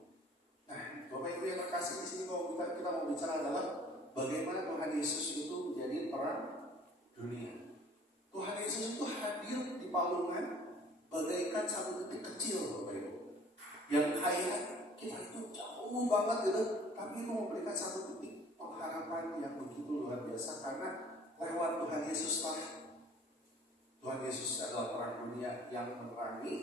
Nah, Bapak Ibu yang terkasih di sini, kita mau bicara adalah bagaimana Tuhan Yesus itu menjadi terang dunia. Tuhan Yesus itu hadir di palungan bagaikan satu titik kecil, Bapak Ibu. Yang kayak kita itu jauh banget gitu, tapi itu memberikan satu titik pengharapan yang begitu luar biasa, karena lewat Tuhan Yesus lah. Tuhan Yesus adalah terang dunia yang menerangi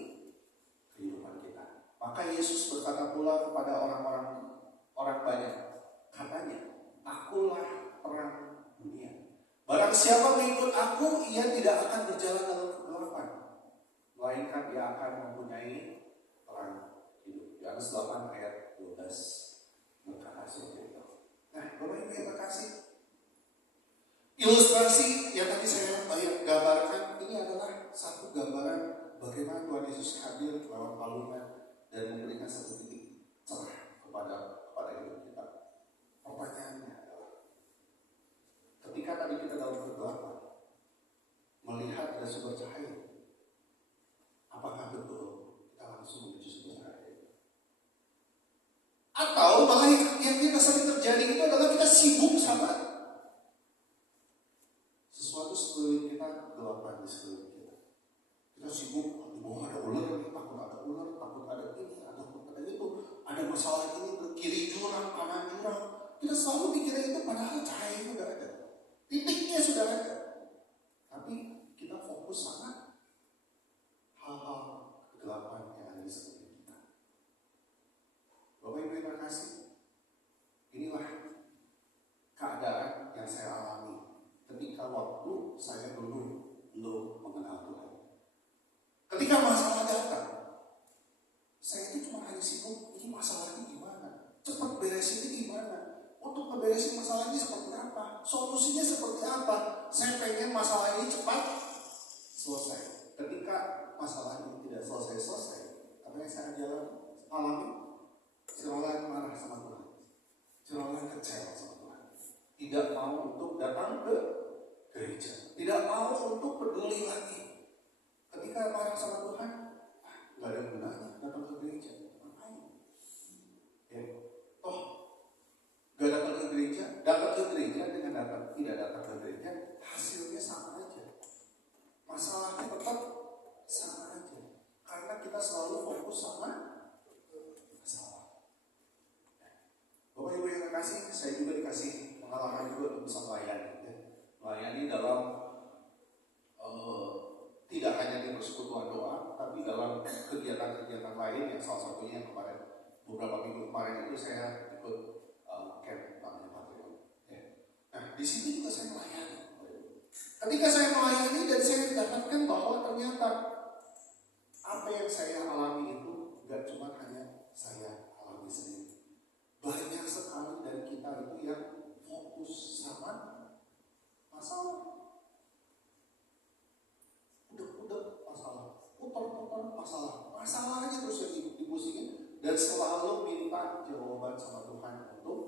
kehidupan kita. Maka Yesus berkata pula kepada orang banyak, katanya, akulah terang dunia. Barang siapa mengikut aku, ia tidak akan berjalan dalam kegelapan, melainkan ia akan mempunyai terang hidup. Yohanes 8 ayat 12 berkata seperti itu. Nah, Bapak Ibu yang terkasih, ilustrasi yang tadi saya gambarkan ini adalah satu gambaran bagaimana Tuhan Yesus hadir lewat palungan dan memberikan satu titik cerah kepada hidup kita. Pertanyaannya adalah, ketika tadi kita dalam kegelapan melihat ada sumber cahaya, apakah betul kita langsung menuju sumber cahaya? Atau malah yang kita sering terjadi itu adalah kita sibuk sama sesuatu sekeliling kita, kegelapan di sekeliling kita. Kita sibuk, oh ada ular, takut ada ular, takut ada ini, takut ada itu, ada masalah ini, kiri jurang, kanan jurang. Kita selalu pikir itu, padahal cahaya sudah ada, titiknya sudah ada. Tapi kita fokus sama hal-hal kegelapan yang ada di sekeliling kita. Bapak Ibu yang terkasih, inilah keadaan yang saya alami ketika waktu saya belum mengenal Tuhan. Ketika masalah datang, saya itu cuma hanya sibuk, ini masalahnya gimana? Cepat beresinnya gimana? Untuk memberesin masalah ini seperti apa? Solusinya seperti apa? Saya pengen masalah ini cepat selesai. Ketika masalah ini tidak selesai, apa yang saya alami? Cerolah marah sama Tuhan, cerolah kecewa sama Tuhan, tidak mau untuk datang ke gereja, tidak mau untuk peduli lagi. Ketika marah sama Tuhan, nggak ada gunanya datang ke gereja. Ngapain? Ya, toh nggak datang ke gereja dengan tidak datang ke gereja, hasilnya sama aja. Masalahnya tetap sama aja, karena kita selalu fokus sama masalah. Bapak Ibu yang terkasih, saya juga dikasih pengalaman juga untuk bisa melayani. Melayani dalam tidak hanya di persekutuan doa, tapi dalam kegiatan-kegiatan lain yang salah satunya yang kemarin, beberapa minggu kemarin itu saya ikut camp namanya Patreon. Nah, di sini juga saya melayani. Ketika saya melayani dan saya dapatkan bahwa ternyata apa yang saya alami itu gak cuma hanya saya alami sendiri. Banyak sekali dari kita itu yang fokus sama masalah. Udah masalah, putar masalah. Masalahnya terus yang dipusingin dan selalu minta jawaban sama Tuhan untuk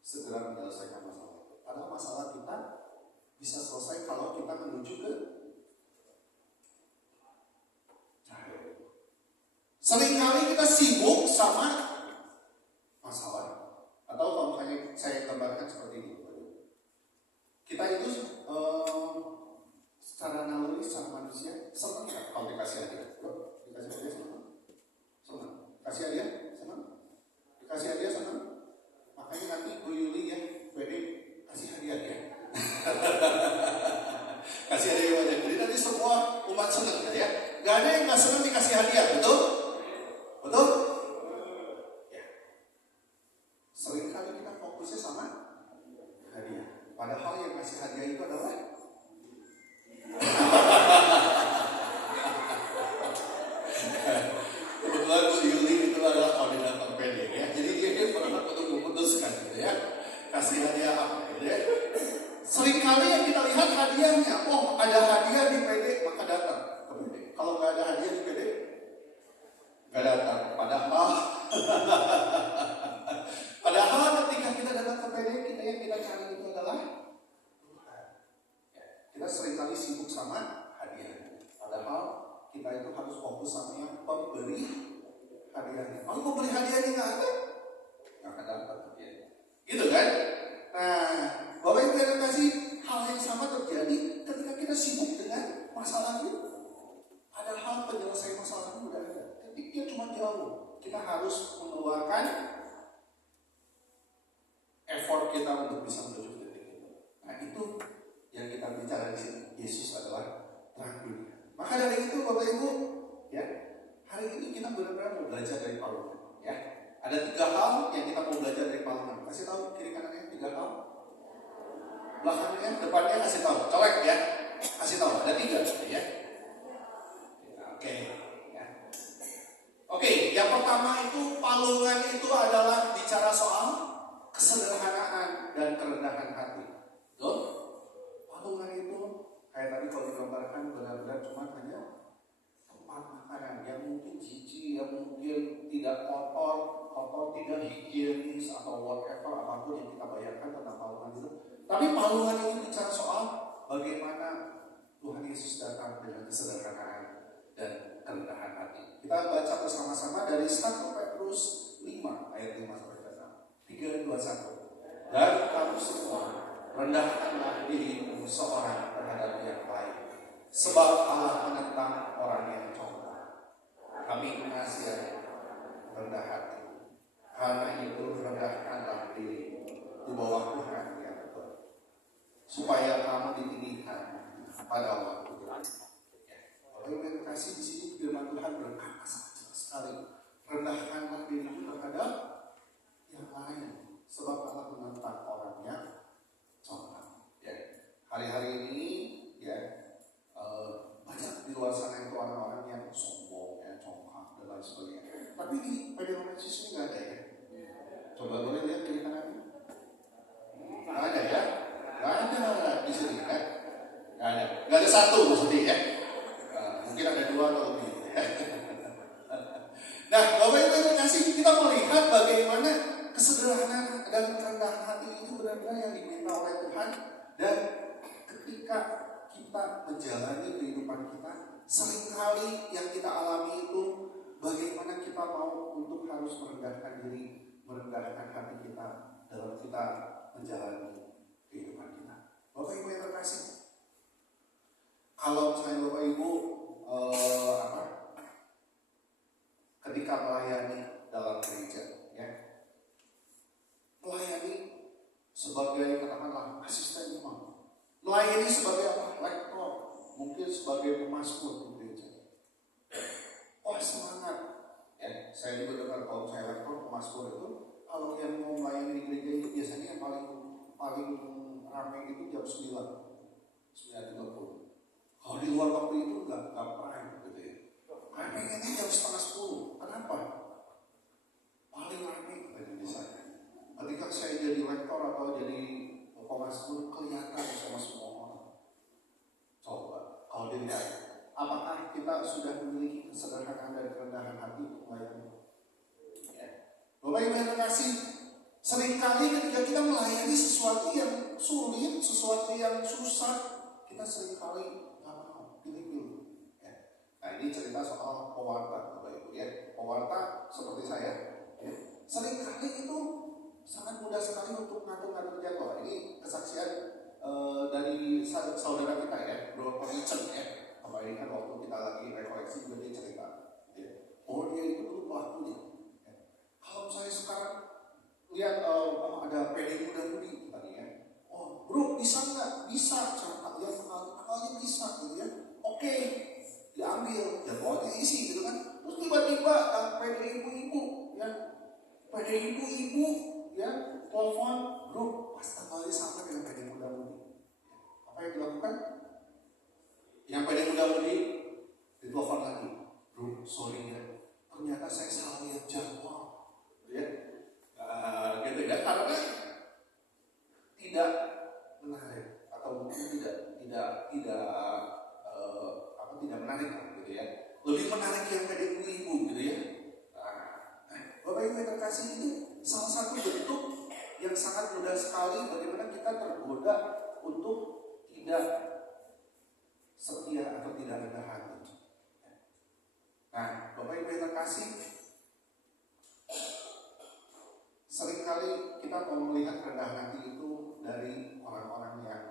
segera menyelesaikan masalah. Karena masalah kita bisa selesai kalau kita menuju ke cahaya. Seringkali kita sibuk sama masalah. Atau kalau misalnya saya gambarkan seperti ini, kita itu secara naluri, secara manusia senang nggak kalau dikasih hadiah? Dikasih hadiah senang? Senang. Kasih hadiah senang? Dikasih hadiah senang? Makanya nanti Bu Yuli ya, pede kasih hadiah ya. Kasih hadiah aja. Jadi nanti semua umat senang ya. Gak ada yang nggak senang dikasih hadiah, betul? Betul? Ya. Seringkali kita fokusnya sama hadiah. Padahal yang kasih hadiah itu adalah kebetulan Bu Yuli itu adalah koordinator PD ya. Jadi dia pernah untuk memutuskan gitu ya. Kasih hadiah apa gitu ya. Seringkali yang kita lihat hadiahnya, oh ada hadiah di PD maka datang ke PD. Kalau nggak ada hadiah di PD nggak datang. Padahal ketika kita datang ke PD, yang kita cari itu adalah Tuhan. Kita seringkali sibuk sama hadiah. Padahal kita itu harus fokus sama yang pemberi hadiahnya. Kalau pemberi hadiahnya nggak ada, nggak akan dapat hadiahnya. Gitu kan? Nah, Bapak Ibu yang kasih, hal yang sama terjadi ketika kita sibuk dengan masalah itu. Padahal penyelesaian masalah itu udah ada. Titiknya cuma jauh. Kita harus mengeluarkan effort kita untuk bisa menuju ke titik itu. Nah, itu yang kita bicara di sini. Yesus adalah terang dunia. Maka dari itu Bapak Ibu, ya, hari ini kita benar-benar mau belajar dari Paulus. Ya, ada 3 hal yang kita mau belajar dari Paulus. Kasih tahu kiri kanannya 3 hal. Belakangnya, depannya kasih tahu. Colek ya, kasih tahu. Ada 3 ya. Oke. Ya. menggambarkan benar-benar cuma hanya tempat makanan yang mungkin jijik, yang mungkin tidak kotor, tidak higienis atau whatever apapun yang kita bayangkan tentang palungan itu. Tapi palungan ini bicara soal bagaimana Tuhan Yesus datang dengan kesederhanaan dan kerendahan hati. Kita baca bersama-sama dari 1 Petrus 5 ayat 5 sampai 6. 3, 2, 1. Dan kamu semua rendahkanlah diri seorang terhadap yang lain, sebab Allah menentang orang yang combong. Kami mengasihi rendah hati, karena itu rendahkanlah diri di bawah Tuhan yang betul, supaya kamu ditinggikan pada waktu itu. Bapak Ibu yang kasih di sini firman Tuhan berkata sangat jelas sekali, rendahkanlah diri terhadap yang lain, sebab Allah menentang orang yang combong. Ya. Hari-hari ini ya banyak di luar sana itu orang-orang yang sombong, ya, congkak dan lain sebagainya. Tapi di pedoman Yesus ini nggak ada ya. Coba boleh lihat kiri kanannya. Nggak ada ya. Nggak ada di sini kan. Nggak ada satu maksudnya ya. Mungkin ada 2 atau lebih. Nah, Bapak Ibu yang kasih, kita melihat bagaimana kesederhanaan dan kerendahan hati itu benar-benar yang diminta oleh Tuhan. Dan ketika kita menjalani kehidupan kita, seringkali yang kita alami itu bagaimana kita mau untuk harus merendahkan diri, merendahkan hati kita dalam kita menjalani kehidupan kita. Bapak Ibu yang terkasih, kalau misalnya Bapak Ibu ketika melayani dalam gereja, ya, melayani sebagai katakanlah asisten imam, melayani sebagai apa? Lektor, mungkin sebagai pemasmur di gereja. Wah, semangat. Ya, saya juga dengar kalau saya lektor pemasmur itu, kalau yang mau melayani di gereja itu biasanya yang paling ramai itu jam 9:30. Kalau di luar waktu itu nggak prime gitu ya. Karena pengennya jam 9:30. Kenapa? Paling ramai di saya. Ketika saya jadi lektor atau jadi pemasmur kelihatan sama semua orang. Coba kalau dilihat, apakah kita sudah memiliki kesederhanaan dan kerendahan hati untuk melayani? Ya. Bapak Ibu yang terkasih, seringkali ketika kita melayani sesuatu yang sulit, sesuatu yang susah, kita seringkali nggak mau, pilih-pilih. Ya. Nah, ini cerita soal pewarta, Bapak Ibu ya. Pewarta seperti saya, ya. Seringkali itu sangat mudah sekali untuk ngatur-ngatur jadwal. Ini kesaksian dari saudara kita ya, Bro Richard ya. Apa ini kan waktu kita lagi rekoleksi juga dia cerita, ya. Oh dia itu dulu pelakunya. Ya. Kalau saya sekarang lihat ada PD muda-mudi tadi ya. Oh bro bisa nggak? Bisa. Cara kalian akalnya bisa gitu ya. Oke, diambil jadwalnya isi gitu kan. Terus tiba-tiba PD ibu-ibu ya, PD ibu-ibu ya, telepon bro pas tanggalnya sama dengan PD muda-mudi. Apa yang dilakukan? Yang PD muda-mudi ditelepon lagi, bro sorry ya, ternyata saya salah lihat jadwal, ya, gitu ya, karena tidak menarik atau mungkin tidak menarik gitu ya, lebih menarik yang PD ibu gitu ya. Bapak Ibu yang terkasih, itu salah satu bentuk yang sangat mudah sekali bagaimana kita tergoda untuk tidak setia atau tidak rendah hati. Nah, Bapak Ibu yang terkasih, seringkali kita mau melihat rendah hati itu dari orang-orang yang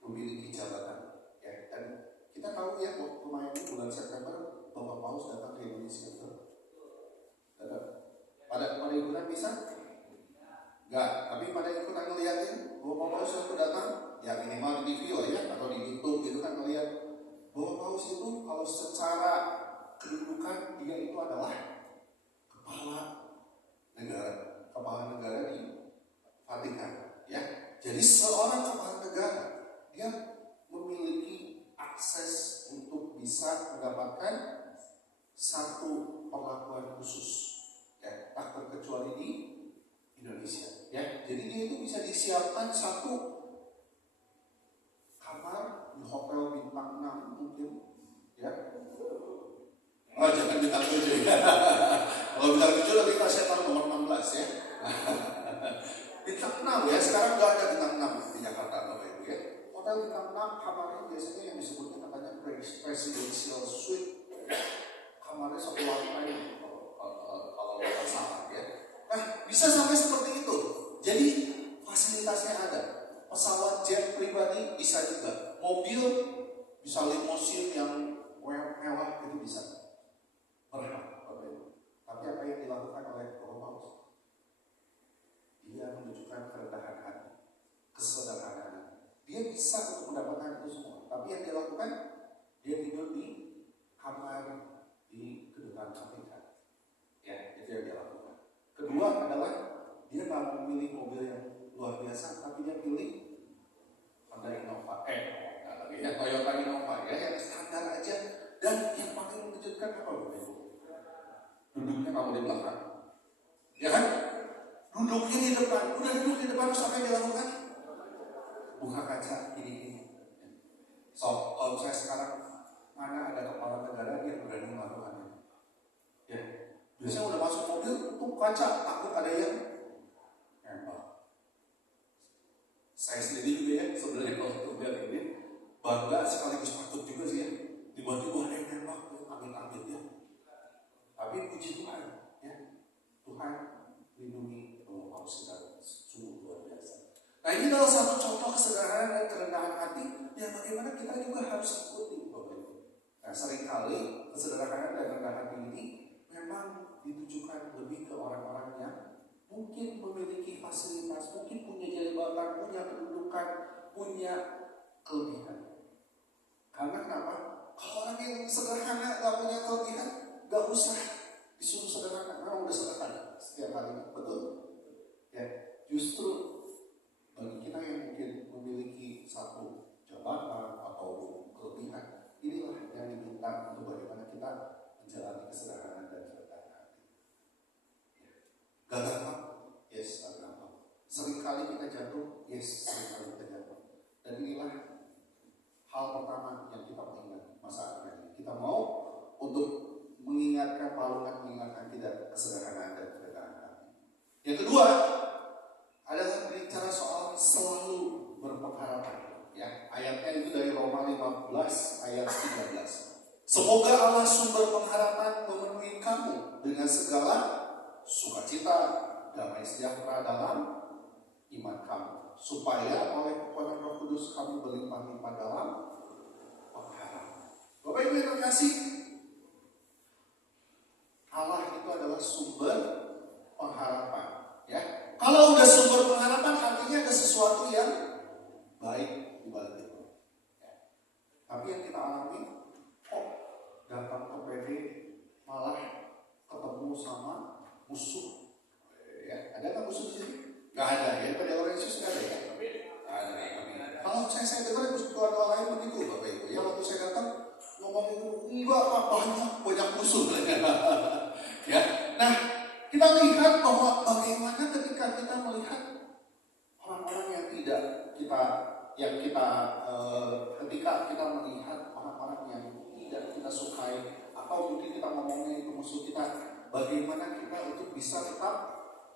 memiliki jabatan. Ya, dan kita tahu ya, waktu kemarin bulan September Bapak Paus datang ke Indonesia. Pada ikutan bisa? Enggak, tapi pada ikutan ngeliatin Bapak Paus itu datang, ya minimal di TV lah ya, atau di YouTube gitu kan ngeliat Bapak Paus itu kalau secara kedudukan dia itu adalah kepala negara di Vatikan, ya. Jadi seorang kepala negara dia memiliki akses untuk bisa mendapatkan satu perlakuan khusus, ya, tak terkecuali di Indonesia, ya. Jadi dia itu bisa disiapkan satu kamar di hotel bintang 6 mungkin, ya. Oh, jangan bintang 7 ya. Kalau bintang 7 nanti kita tahu nomor 16 ya. Bintang 6 ya, sekarang nggak ada bintang 6 di Jakarta Bapak Ibu ya. Hotel bintang 6 kamarnya biasanya yang disebutnya namanya presidential suite. Kamarnya satu lantai kalau nggak salah ya. Nah, bisa sampai seperti itu. Jadi fasilitasnya ada. Pesawat jet pribadi bisa juga. Mobil bisa limousine yang mewah itu bisa. Berhak, Bapak Ibu. Tapi apa yang dilakukan oleh Roh Paulus? Dia menunjukkan kerendahan hati, kesederhanaan. Dia bisa untuk mendapatkan itu semua. Tapi yang dia lakukan, dia tidur di kamar di kedutaan KPK. Ya, itu yang dia lakukan. Kedua adalah dia nggak memilih mobil yang luar biasa, tapi dia pilih Honda Innova. Toyota Innova ya, yang standar aja. Dan yang paling mengejutkan apa Bapak Ibu? Duduknya kamu di belakang, ya kan? Duduknya di depan, udah duduk di depan terus apa yang dilakukan? Buka kaca ini. So, kalau saya sekarang mana ada kepala negara yang berani melakukannya? Ya, biasanya udah masuk mobil, tutup kaca, takut ada yang nembak. Saya sendiri juga ya, sebenarnya kalau lihat ini bangga sekaligus takut juga sih ya. Tiba-tiba ada yang nembak, amit-amit ya. Tapi puji Tuhan, ya Tuhan lindungi Paulus kita sungguh luar biasa. Nah ini adalah satu contoh kesederhanaan dan kerendahan hati yang bagaimana kita juga harus ikuti, Bapak Ibu. Nah seringkali kesederhanaan dan rendah hati ini memang ditujukan lebih ke orang-orang yang mungkin memiliki fasilitas, mungkin punya jabatan, punya kedudukan, punya kelebihan. Karena kenapa? Kalau orang yang sederhana gak punya kelebihan, gak usah disuruh sederhana, memang udah sederhana setiap hari, betul? Ya, justru bagi kita yang mungkin memiliki satu jabatan atau kelebihan, inilah yang diminta untuk bagaimana kita menjalani kesederhanaan dan kerendahan hati. Gak gampang? Yes, gak gampang. Seringkali kita jatuh? Yes, seringkali kita jatuh. Dan inilah hal pertama yang kita ingat masa ini. Kita mau untuk mengingatkan mengingatkan kita kesederhanaan dan kerendahan hati. Yang kedua adalah berbicara soal selalu berpengharapan. Ya, ayatnya itu dari Roma 15 ayat 13. Semoga Allah sumber pengharapan memenuhi kamu dengan segala sukacita, damai sejahtera dalam iman kamu, supaya oleh kekuatan Roh Kudus kamu berlimpah-limpah dalam pengharapan. Bapak Ibu yang terkasih, Allah itu adalah sumber pengharapan. Ya, kalau udah sumber pengharapan, artinya ada sesuatu yang baik di balik itu. Ya. Tapi yang kita alami, kok datang ke PD malah ketemu sama musuh. Ya, ada nggak musuh di sini? Nggak ada ya. Pada orang Yesus nggak ada ya. Ada. Kalau saya dengar doa lain begitu, Bapak Ibu. Ya, waktu saya datang ngomong enggak banyak musuh. Ya, nah kita lihat bahwa bagaimana ketika kita melihat orang-orang yang tidak ketika kita melihat orang-orang yang tidak kita sukai atau mungkin kita ngomongnya itu musuh kita, bagaimana kita itu bisa tetap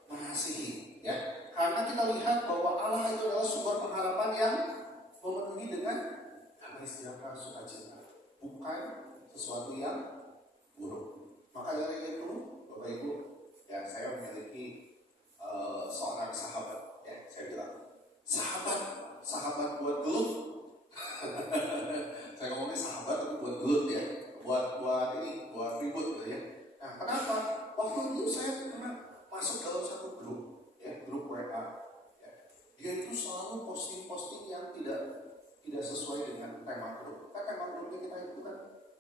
mengasihi, ya? Karena kita lihat bahwa Allah itu adalah sumber pengharapan yang memenuhi dengan damai sejahtera sukacita, bukan sesuatu yang buruk. Maka dari itu, Bapak Ibu, ya saya memiliki seorang sahabat, ya saya bilang sahabat buat gelut. Saya ngomongnya sahabat itu buat gelut ya, buat ribut gitu ya. Nah kenapa? Waktu itu saya pernah masuk dalam satu grup, ya grup WA. Ya. Dia itu selalu posting yang tidak sesuai dengan tema grup. Kan tema grupnya kita itu kan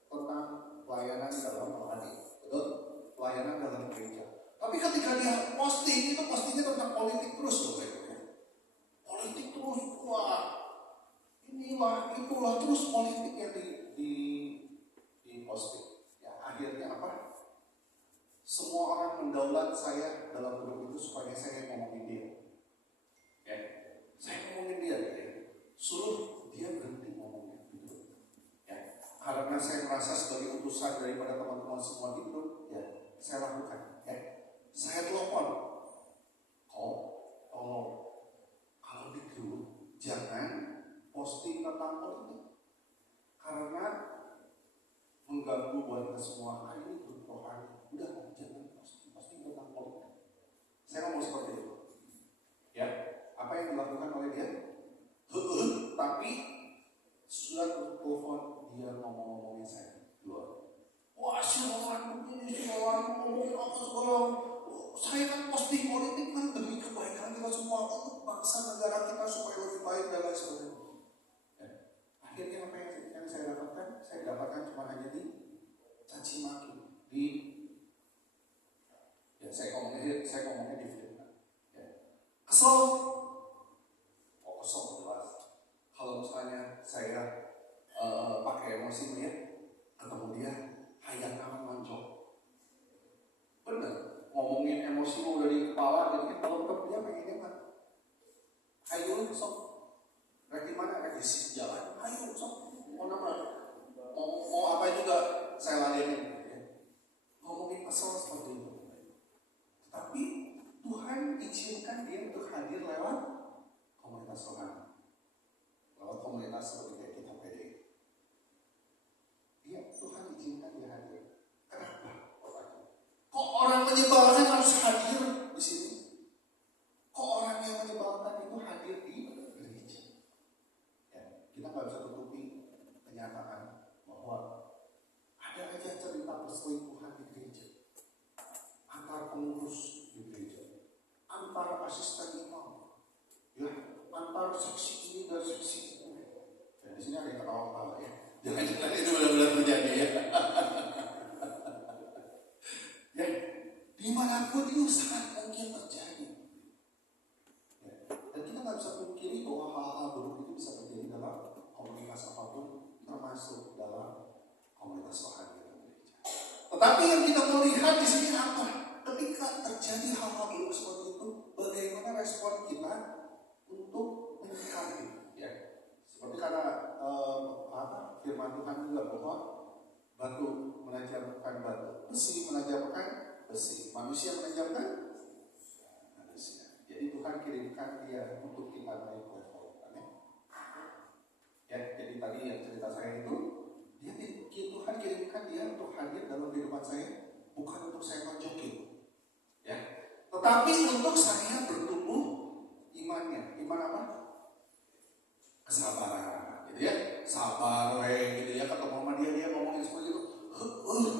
tentang pelayanan dalam rohani, betul? Pelayanan dalam gereja. Tapi ketika dia posting, itu postingnya tentang politik terus loh, ya. Politik terus, wah, inilah, itulah, terus politik yang di posting. Ya, akhirnya apa? Semua orang mendaulat saya dalam grup itu supaya saya ngomongin dia. Ya, saya ngomongin dia, ya. Suruh dia berhenti ngomongnya. Gitu. karena saya merasa sebagai utusan daripada teman-teman semua itu, ya saya lakukan. Ya. Saya telepon, tolong kalau di grup jangan posting tentang politik, karena mengganggu buat kita semua. Hari ini grup rohani, udah jangan posting tentang politik. Saya ngomong seperti itu. Ya, apa yang dilakukan oleh dia? Tapi sudah telepon dia ngomong-ngomongin saya luar. Wah, si orang begini, si orang ngomongin apa segala. Saya kan posting politik kan demi kebaikan kita semua, untuk bangsa negara kita supaya lebih baik dan lain sebagainya. Ya. Akhirnya apa yang saya dapatkan? Saya dapatkan cuma hanya di caci maki, di ya saya ngomongnya di fitnah. Ya. Kesel jelas. Kalau misalnya saya pakai emosi ya, ketemu dia hayang amat lonjong. Bener, ngomongin emosi udah di kepala, jadi kan kalau ketemu dia pengennya kan, ayo sok, rek di mana, rek di jalan, ayo sok, mau apa juga saya ladenin. Ya. Ngomongin kesel seperti itu. Tapi Tuhan izinkan dia untuk hadir lewat komunitas rohani. Lewat komunitas seperti kayak kita PD. Dia Tuhan izinkan dia hadir. Kenapa? Kok orang menyebalkan harus hadir di sini? Kok orang yang menyebalkan itu hadir di gereja? Ya, kita nggak bisa tutupi kenyataan bahwa ada aja cerita perselingkuhan di gereja, antar pengurus di gereja, antar asisten imam, ya, antar seksi ini dan seksi itu. Dan di sini ada yang ketawa-ketawa ya. Jangan-jangan itu benar-benar terjadi ya. Ya, dimanapun itu sangat mungkin terjadi. Ya. Dan kita nggak bisa pungkiri bahwa hal-hal buruk itu bisa terjadi dalam komunitas apapun, termasuk dalam komunitas rohani dan gereja. Tetapi yang kita mau lihat di sini apa? Ketika terjadi hal-hal buruk seperti itu, bagaimana respon kita untuk menyikapi? Ya, seperti kata firman Tuhan juga bahwa batu menajamkan batu, besi menajamkan besi, manusia menajamkan manusia. Jadi Tuhan kirimkan dia untuk kita naik level, ya. Jadi tadi yang cerita saya itu, Tuhan kirimkan dia untuk hadir dalam kehidupan saya, bukan untuk saya nonjokin, ya, tetapi untuk saya bertumbuh imannya. Iman apa? Kesabaran, gitu ya. Sabar, gitu ya. Ketemu sama dia ngomongin seperti itu,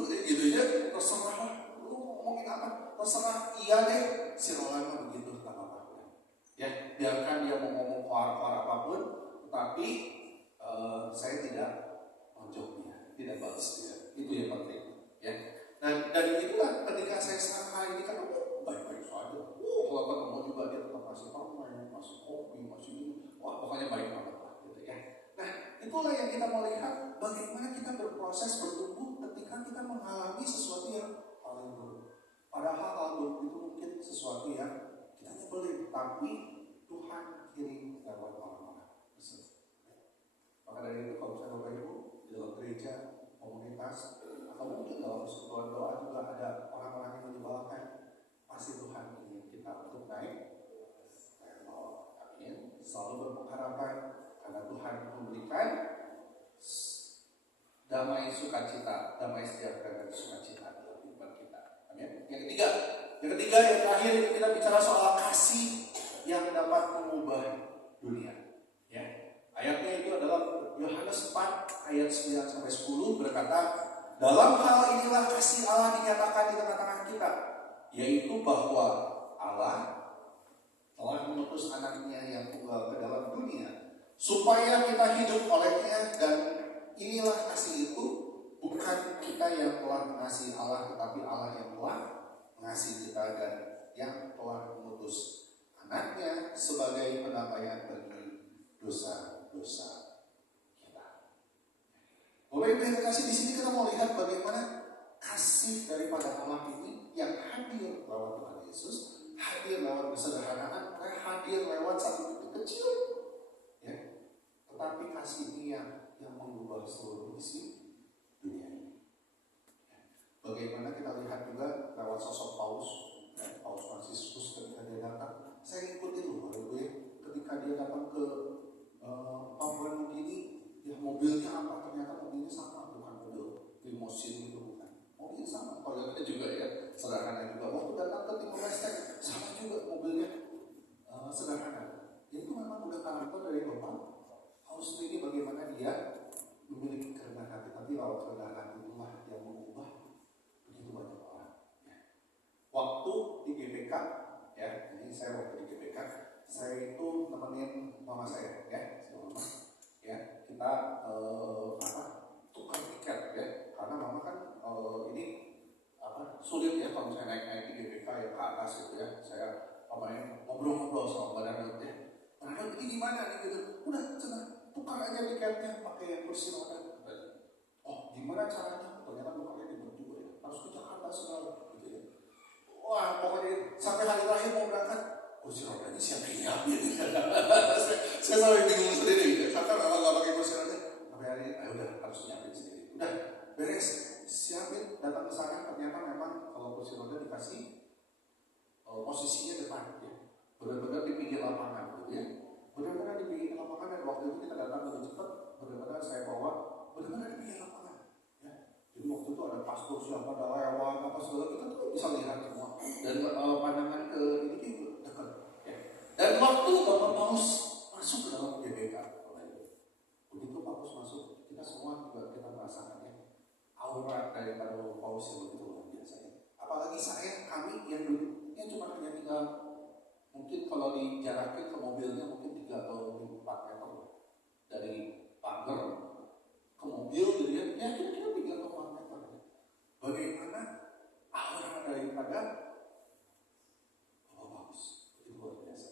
gitu ya. Terserah, lu ngomongin apa? Terserah, iya deh. Si Roland mah begitu, tak apa-apa. Ya, biarkan dia mau ngomong keluar apapun, tetapi saya tidak monjok dia, tidak balas dia. Itu yang penting, ya. Dan itulah ketika saya sekarang hari ini kan baik-baik saja. Kalau ketemu juga dia tetap masih permen, masih kopi, masih ini. Wah, pokoknya baik banget lah, gitu ya. Nah, itulah yang kita mau lihat, bagaimana kita berproses bertumbuh ketika kita mengalami sesuatu yang paling buruk. Padahal hal buruk itu mungkin sesuatu yang kita nyebelin, tapi Tuhan kirim lewat orang-orang tersebut. Maka dari itu kalau misalnya Bapak Ibu di dalam gereja, komunitas, atau mungkin dalam persekutuan doa juga ada orang-orang yang menyebalkan, pasti Tuhan ingin kita untuk naik. Amin. Selalu berpengharapan karena Tuhan memberikan damai sukacita, damai sejahtera dan sukacita dalam kehidupan kita. Amin. Yang ketiga, yang terakhir kita bicara soal kasih yang dapat mengubah dunia. Ya. Ayatnya itu adalah Yohanes 4 ayat 9 sampai 10 berkata, dalam hal inilah kasih Allah dinyatakan di tengah-tengah kita, yaitu bahwa Allah telah mengutus anaknya yang tunggal ke dalam dunia supaya kita hidup olehnya, dan inilah kasih itu, bukan kita yang telah mengasihi Allah, tetapi Allah yang telah mengasihi kita dan yang telah mengutus anaknya sebagai penambahan bagi dosa-dosa kita. Bapak Ibu yang terkasih, di sini kita mau lihat bagaimana kasih daripada Allah ini yang hadir lewat Tuhan Yesus, hadir lewat kesederhanaan, hadir lewat satu titik kecil, ya. Tetapi kasih ini yang mengubah seluruh isi limosin gitu bukan. Mobil sama, Toyota juga ya, sederhana juga. Waktu datang ke Timor Leste sama juga mobilnya sederhana. Itu memang udah karakter dari Bapak. Harus ini bagaimana dia memiliki kerendahan hati. Tapi lewat kerendahan hati itulah yang mengubah begitu banyak orang. Ya. Waktu di GBK, ya, ini saya waktu di GBK, saya itu nemenin mama saya, ya, mama, ya, kita tukar tiket, ya, karena mama kan ini sulit ya kalau misalnya naik di GBK ya ke atas gitu ya. Saya ngobrol-ngobrol sama badan ya. Nah, ini gimana nih gitu? Udah, tukar aja tiketnya pakai yang kursi roda. Oh, gimana caranya? Ternyata bapaknya ribet juga ya. Harus ke Jakarta segala gitu ya. Wah, pokoknya sampai hari terakhir mau berangkat, kursi rodanya siapa yang nyiapin? Saya sampai bingung sendiri gitu. Kakak memang gak pakai kursi roda. Sampai hari ini, udah harus nyiapin sendiri. Udah, beres, siapin, datang ke sana. Ternyata memang kalau kursi roda dikasih posisinya depan ya. Benar-benar di pinggir lapangan gitu ya. Benar-benar di pinggir lapangan, dan waktu itu kita datang lebih cepat. Benar-benar saya bawa benar-benar di pinggir lapangan ya. Jadi waktu itu ada pastor siapa, ada lewat apa segala, kita tuh bisa lihat semua. Dan pandangan ke ini juga dekat ya. Dan waktu Bapak Paus masuk ke dalam GBK, begitu Paus masuk, kita semua juga kita merasakan ya, aura daripada Bapak Paus yang begitu luar biasa ya. Apalagi kami yang dulu yang cuma hanya tinggal, mungkin kalau dijarakin ke mobilnya mungkin 3 atau 4 meter dari pagar ke mobil gitu ya, kira-kira 3 atau 4 meter. Bagaimana aura daripada Bapak Paus, itu luar biasa.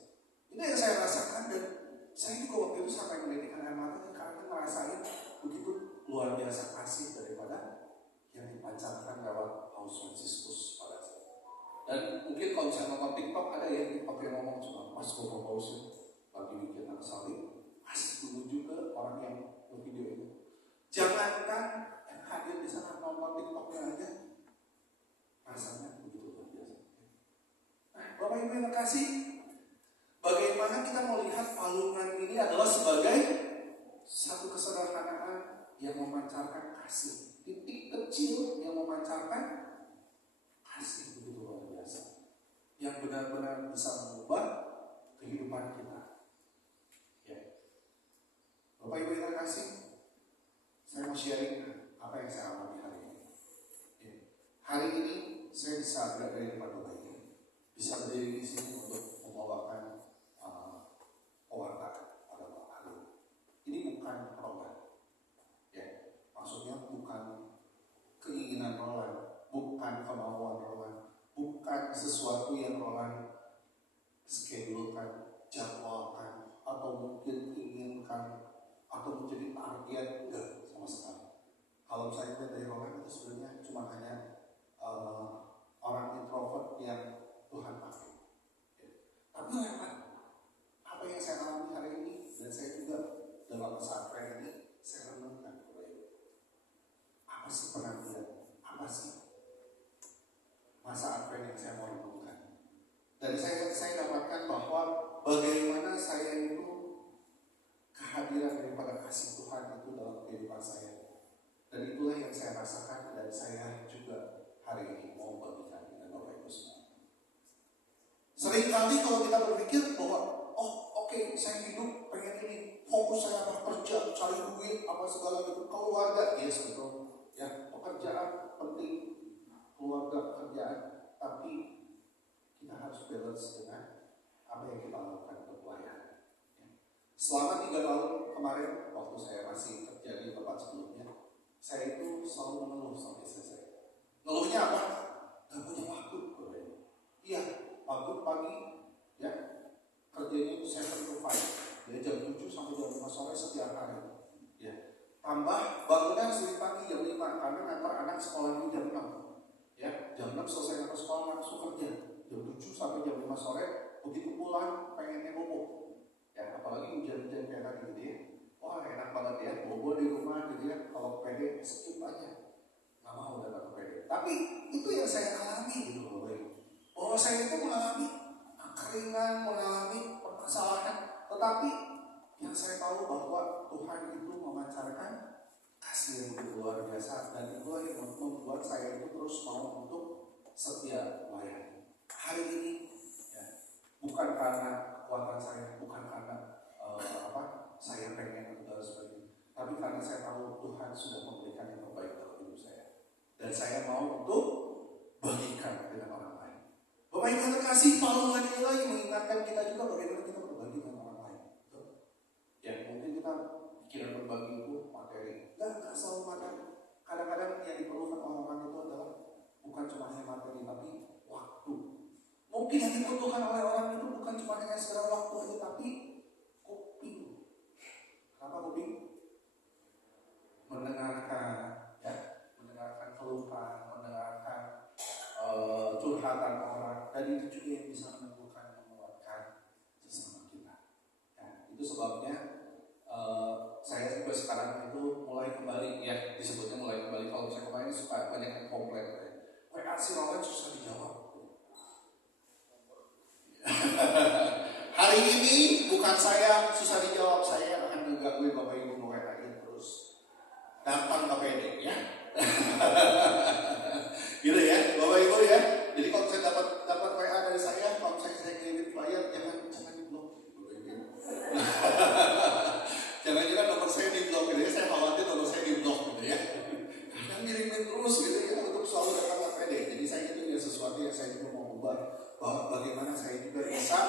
Ini yang saya rasakan, dan saya juga waktu itu sampai menitikkan air mata karena merasain begitu luar biasa kasih daripada yang dipancarkan lewat Paus Fransiskus pada saat. Dan mungkin kalau misalnya nonton TikTok ada ya TikTok yang ngomong cuma pas Bapak Paus lagi bikin anak salib, asik menuju ke orang yang bervideo itu. Jangankan yang hadir di sana nonton TikToknya aja, rasanya begitu luar biasa. Nah, Bapak Ibu yang terkasih, bagaimana kita melihat palungan ini adalah sebagai satu kesederhanaan yang memancarkan kasih, titik kecil yang memancarkan kasih begitu luar biasa, yang benar-benar bisa mengubah kehidupan kita. Ya. Bapak Ibu yang terkasih, saya mau sharing apa yang saya alami hari ini. Ya. Hari ini saya bisa berada di depan Bapak Ibu, bisa berdiri di sini untuk membawakan pewarta pada Bapak Hari. Ini bukan program, ya, maksudnya bukan keinginan Roland, bukan kemauan Roland, bukan sesuatu yang Roland schedulekan, jadwalkan, atau mungkin inginkan, atau menjadi target, enggak sama sekali. Kalau saya lihat dari Roland itu sebenarnya cuma hanya orang introvert yang Tuhan pakai. Ya. Tapi lewat apa yang saya alami hari ini, dan saya juga dalam pesantren ini saya renungkan apa sih penantian, apa sih masa Advent yang saya mau renungkan. Dan saya dapatkan bahwa bagaimana saya itu kehadiran daripada kasih Tuhan itu dalam kehidupan saya. Dan itulah yang saya rasakan, dan saya juga hari ini mau bagikan dengan Bapak Ibu semua. Seringkali kalau kita berpikir bahwa oke, saya hidup pengen ini, fokus saya apa, kerja, cari duit, apa segala gitu, keluarga, yes betul, ya, pekerjaan penting, keluarga, pekerjaan, tapi kita harus balance dengan apa yang kita lakukan untuk pelayanan. Ya. Selama 3 tahun kemarin, waktu saya masih kerja di tempat sebelumnya, saya itu selalu mengeluh sama istri saya. Ngeluhnya apa? Gak punya waktu. Iya, waktu pagi, ya, kerjanya itu 7 to 5, dari jam 7 sampai jam 5 sore setiap hari. Ya. Tambah bangunnya harus pagi jam 5 karena ngantar anak sekolah itu jam 6. Ya, jam 6 selesai ngantar sekolah, langsung kerja. Jam 7 sampai jam 5 sore, begitu pulang pengennya bobo. Ya, apalagi hujan-hujan kayak tadi gitu ya. Wah, enak banget ya, bobo di rumah gitu ya. Kalau pede skip aja, nggak mau datang ke pede. Tapi itu yang saya alami gitu loh, bahwa saya itu mengalami kekeringan, mengalami permasalahan, tetapi yang saya tahu bahwa Tuhan itu memancarkan kasih. kasih yang begitu luar biasa, dan itu yang membuat saya itu terus mau untuk setia melayani. Hari ini ya, bukan karena kekuatan saya, bukan karena saya pengen atau sebagainya, tapi karena saya tahu Tuhan sudah memberikan yang terbaik dalam hidup saya, dan saya mau untuk bagikan dengan orang lain. Bapak Ibu yang terkasih, Paulus ini lagi mengingatkan kita juga bagaimana kita berbagi dengan orang lain. Betul? Ya, mungkin kita pikiran berbagi itu materi, nggak selalu materi. Kadang-kadang yang diperlukan orang-orang itu adalah bukan cuma hanya materi, tapi waktu. Mungkin yang dibutuhkan oleh orang itu bukan cuma hanya sekedar waktu aja, tapi kuping. Kenapa kuping? Mendengarkan, ya, mendengarkan keluhan, mendengarkan curhatan orang, dan itu juga yang bisa meneguhkan, menguatkan sesama kita. Ya, itu sebabnya saya juga sekarang itu mulai kembali, ya disebutnya mulai kembali. Kalau saya kemarin suka banyak yang komplain, WA si Rowan susah dijawab. Hari ini bukan saya susah dijawab, saya akan mengganggu Bapak Ibu WA-nya terus. Gampang ke PD, ya. Gitu ya, Bapak Ibu ya. Jadi kalau saya dapat WA dari saya, kalau saya kirim flyer, jangan di blok. Jangan-jangan nomor saya di blok gitu ya. Saya khawatir nomor saya di blok gitu ya. Kadang ngirimin terus gitu ya untuk selalu datang ke PD. Jadi saya itu ya sesuatu yang saya juga mau ubah, bahwa bagaimana saya juga bisa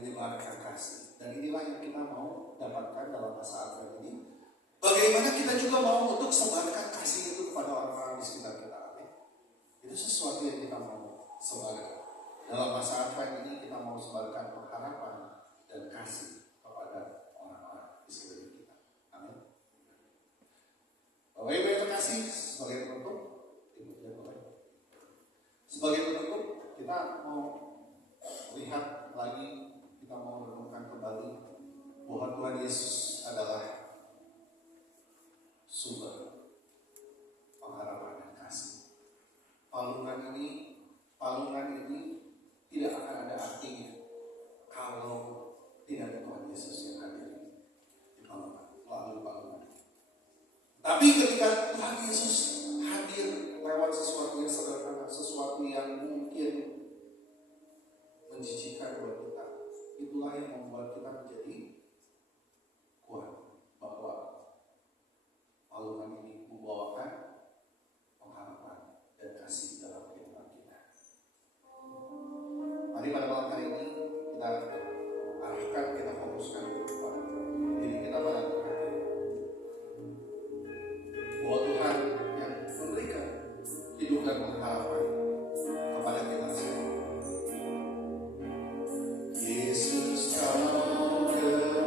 menyebarkan kasih. Dan inilah yang kita mau dapatkan dalam masa Advent ini. Bagaimana kita juga mau untuk sebarkan kasih itu kepada orang-orang di sekitar kita. Itu sesuatu yang kita mau sebarkan. Dalam masa Advent ini kita mau sebarkan pengharapan dan kasih kepada orang-orang di sekitar kita. Amin. Bapak Ibu yang terkasih, sebagai penutup, kita mau lihat lagi, kita mau renungkan kembali bahwa Tuhan Yesus adalah sumber pengharapan dan kasih. Palungan ini tidak akan ada artinya kalau tidak ada Tuhan Yesus yang hadir di palungan, melalui palungan. Tapi ketika Tuhan Yesus hadir lewat sesuatu yang sederhana, sesuatu yang mungkin menjijikkan buat kita, itulah yang membuat kita menjadi kuat bahwa palungan ini membawakan pengharapan dan kasih dalam kehidupan kita. Mari pada malam hari ini kita arahkan, kita fokuskan kepada diri kita pada Tuhan. Bahwa Tuhan yang memberikan hidup dan pengharapan kepada kita semua. Yesus kau kebenaran,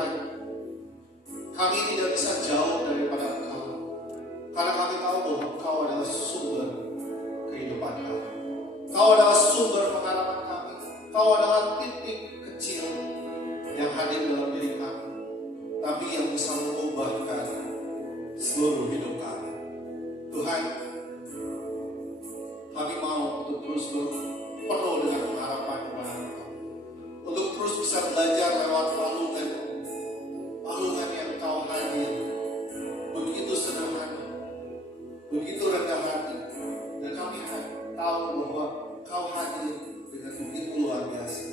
Tuhan, kami tidak bisa jauh daripada Engkau, karena kami tahu bahwa Engkau adalah sumber kehidupan kami. Engkau adalah sumber pengharapan kami. Engkau adalah titik kecil yang hadir dalam diri kami, tapi yang bisa mengubahkan seluruh hidup kami. Tuhan, kami mau untuk terus penuh dengan pengharapan kepada Engkau, untuk terus bisa belajar lewat palungan yang Engkau hadir, begitu sederhana, begitu rendah hati, dan kami tahu bahwa Engkau hadir dengan begitu luar biasa,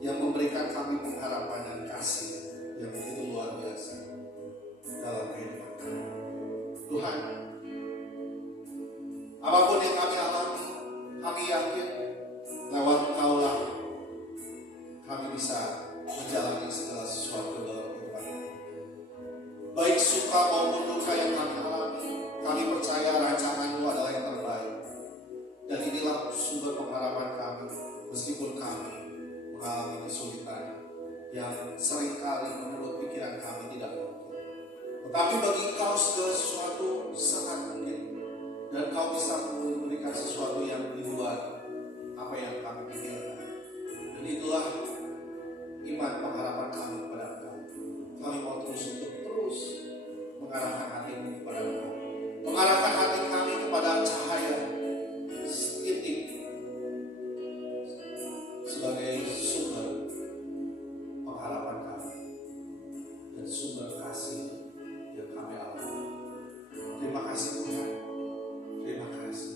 yang memberikan kami pengharapan dan kasih yang begitu luar biasa dalam kehidupan kami. Tuhan, apapun yang kami alami, kami yakin lewat Engkau-lah kami bisa menjalani segala sesuatu dalam kehidupan kami. Baik suka maupun duka yang kami alami, kami percaya rancangan-Mu adalah yang terbaik. Dan inilah sumber pengharapan kami, meskipun kami mengalami kesulitan yang seringkali menurut pikiran kami tidak mungkin. Tetapi bagi Engkau segala sesuatu sangat mungkin, dan Engkau bisa memberikan sesuatu yang di luar apa yang kami pikirkan. Dan itulah iman pengharapan kami kepada Engkau. Kami mau terus mengarahkan hati-Mu kepada Engkau, mengarahkan hati kami kepada cahaya titik sebagai sumber pengharapan kami dan sumber kasih yang kami alami. Terima kasih Tuhan, terima kasih.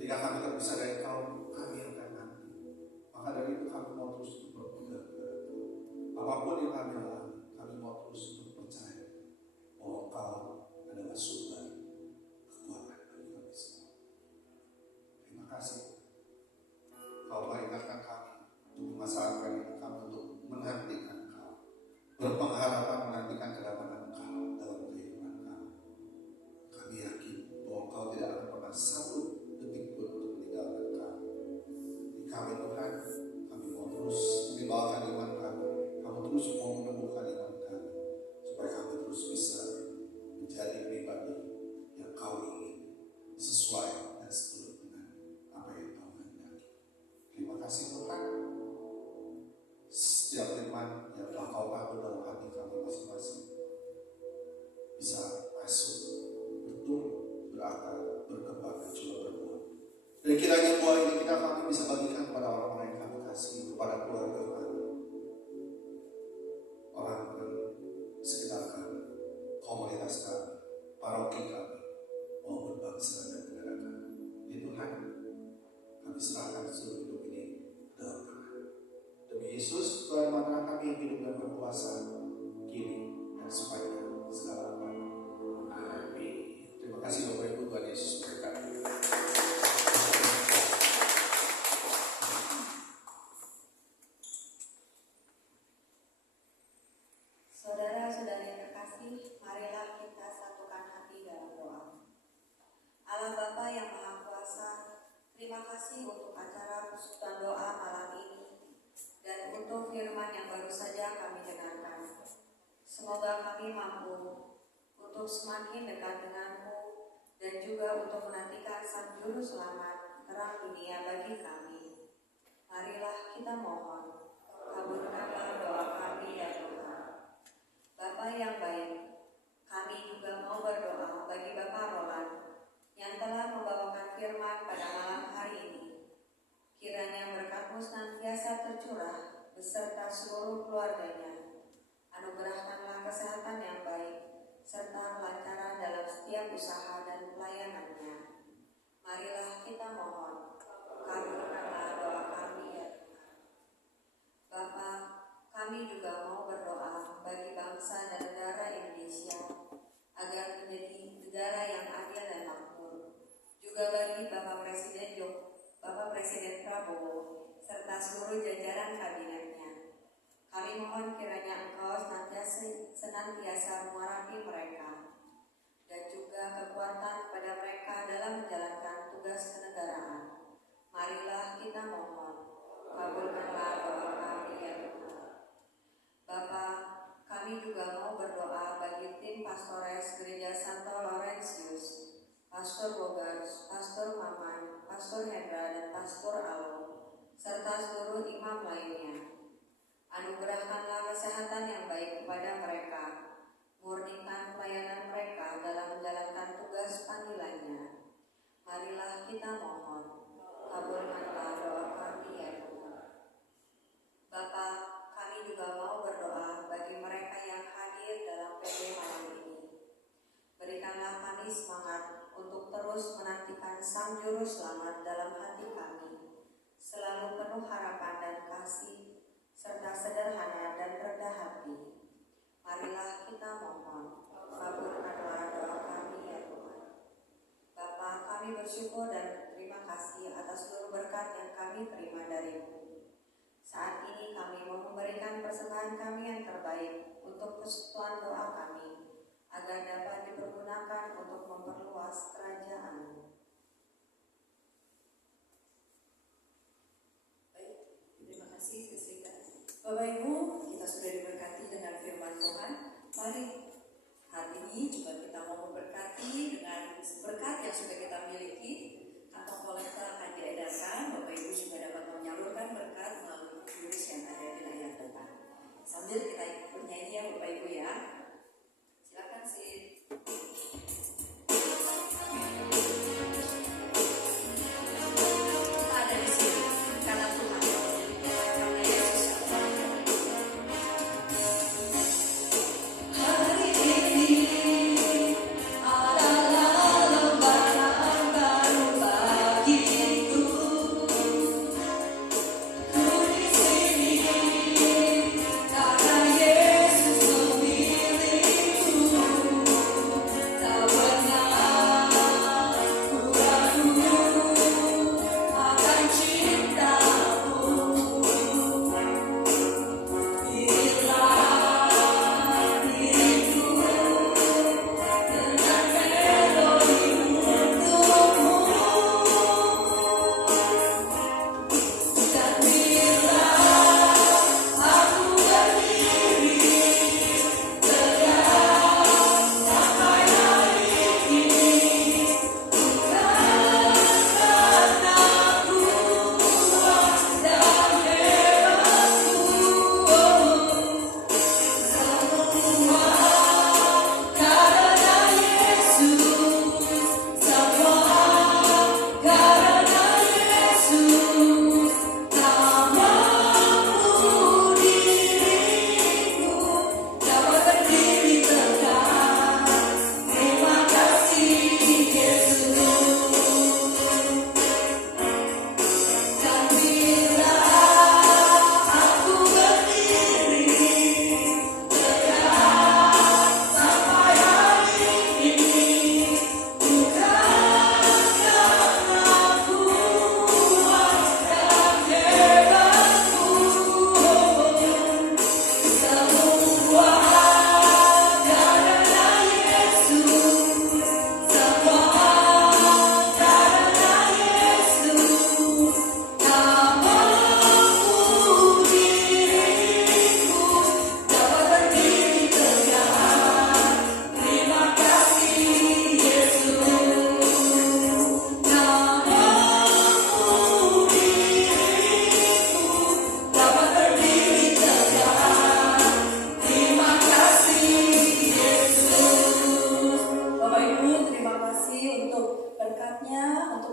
Ketika kami terpisah dari Engkau, kami akan mati. Maka dari itu kami mau terus berpegang kepada Engkau. Apapun yang kami alami, kami mau terus percaya bahwa Engkau adalah sumber kekuatan bagi kami semua. Terima kasih. Kau meringatkan kami untuk masalahkan kami untuk menantikan Engkau, berpengharapan menantikan kedatangan Engkau dalam kehidupan kami. Kami yakin bahwa Engkau tidak akan pernah satu detik pun untuk meninggalkan kami. Di kami Tuhan, kami mau terus meninggalkan iman kami. Kami terus mau menemukan iman kami, supaya kami terus bisa menjadi pribadi yang Kau ingin, sesuai dan seturut dengan apa yang Kau kehendaki. Terima kasih Tuhan. Setiap firman yang telah Kau bangun dalam hati kami masing-masing bisa masuk, bertumbuh, berakar, berkembang, dan juga berbuah. Dan kiranya buah ini kami bisa bagikan kepada orang-orang yang kami kasih, kepada keluarga kami, orang sekitar kami, komunitas kami, para keluarga kami maupun bangsa dan negara kami. Ya Tuhan, kami serahkan seluruh hidup ini ke dalam tangan. Demi Yesus, Tuhan Maha kami yang hidup dan berkuasa kini dan sepanjang segala abad. Amin. Terima kasih Bapak Ibu, Tuhan Yesus berkati. Saudara-saudari yang terkasih, marilah kita satukan hati dalam doa. Allah Bapa yang Maha Kuasa, terima kasih untuk acara persekutuan doa malam ini dan untuk firman yang baru saja kami dengarkan. Semoga kami mampu untuk semakin dekat denganmu dan juga untuk menantikan Sang Juru Selamat terang dunia bagi kami. Marilah kita mohon, kabulkanlah doa kami ya Tuhan. Bapa yang baik, kami juga mau berdoa bagi Bapak Roland yang telah membawakan firman pada malam hari ini. Kiranya berkat-Mu senantiasa tercurah beserta seluruh keluarganya. Anugerahkanlah kesehatan yang baik serta kelancaran dalam setiap usaha dan pelayanannya. Marilah kita mohon, kabulkanlah doa kami ya Tuhan. Bapa, kami juga mau berdoa bagi bangsa dan negara Indonesia agar menjadi negara yang adil dan makmur. Juga bagi Bapak Presiden Prabowo serta seluruh jajaran kabinetnya. Kami mohon kiranya Engkau senantiasa mengurapi mereka dan juga kekuatan kepada mereka dalam menjalankan tugas kenegaraan. Marilah kita mohon, kabulkanlah doa kami ya Tuhan. Bapa, kami juga mau berdoa bagi tim Pastores Gereja Santo Laurentius, Pastor Bogars, Pastor Maman, Pastor Hendra, dan Pastor Alo, serta seluruh imam lainnya. Anugerahkanlah kesehatan yang baik kepada mereka, murnikan pelayanan mereka dalam menjalankan tugas panggilannya. Marilah kita mohon, kabulkanlah doa kami ya Tuhan. Bapa, kami juga mau berdoa bagi mereka yang hadir dalam PD malam ini. Berikanlah kami semangat untuk terus menantikan Sang Juru Selamat dalam hati kami, selalu penuh harapan dan kasih, serta sederhana dan rendah hati. Marilah kita mohon, kabulkanlah doa kami ya Tuhan. Bapa, kami bersyukur dan terima kasih atas seluruh berkat yang kami terima dari-Mu. Saat ini kami mau memberikan persembahan kami yang terbaik untuk persekutuan doa kami, agar dapat dipergunakan untuk memperluas kerajaan-Mu. Baik, terima kasih Sesika. Bapak Ibu, kita sudah diberkati dengan firman Tuhan. Mari hari ini juga kita mau memberkati dengan berkat yang sudah kita miliki. Kantong kolektor akan diedarkan. Bapak Ibu juga dapat menyalurkan berkat melalui tulis yang ada di layar depan. Sambil kita ikut bernyanyi ya Bapak Ibu ya. Silakan sih. Kita ada di sini karena Tuhan, karena Yesus yang hari ini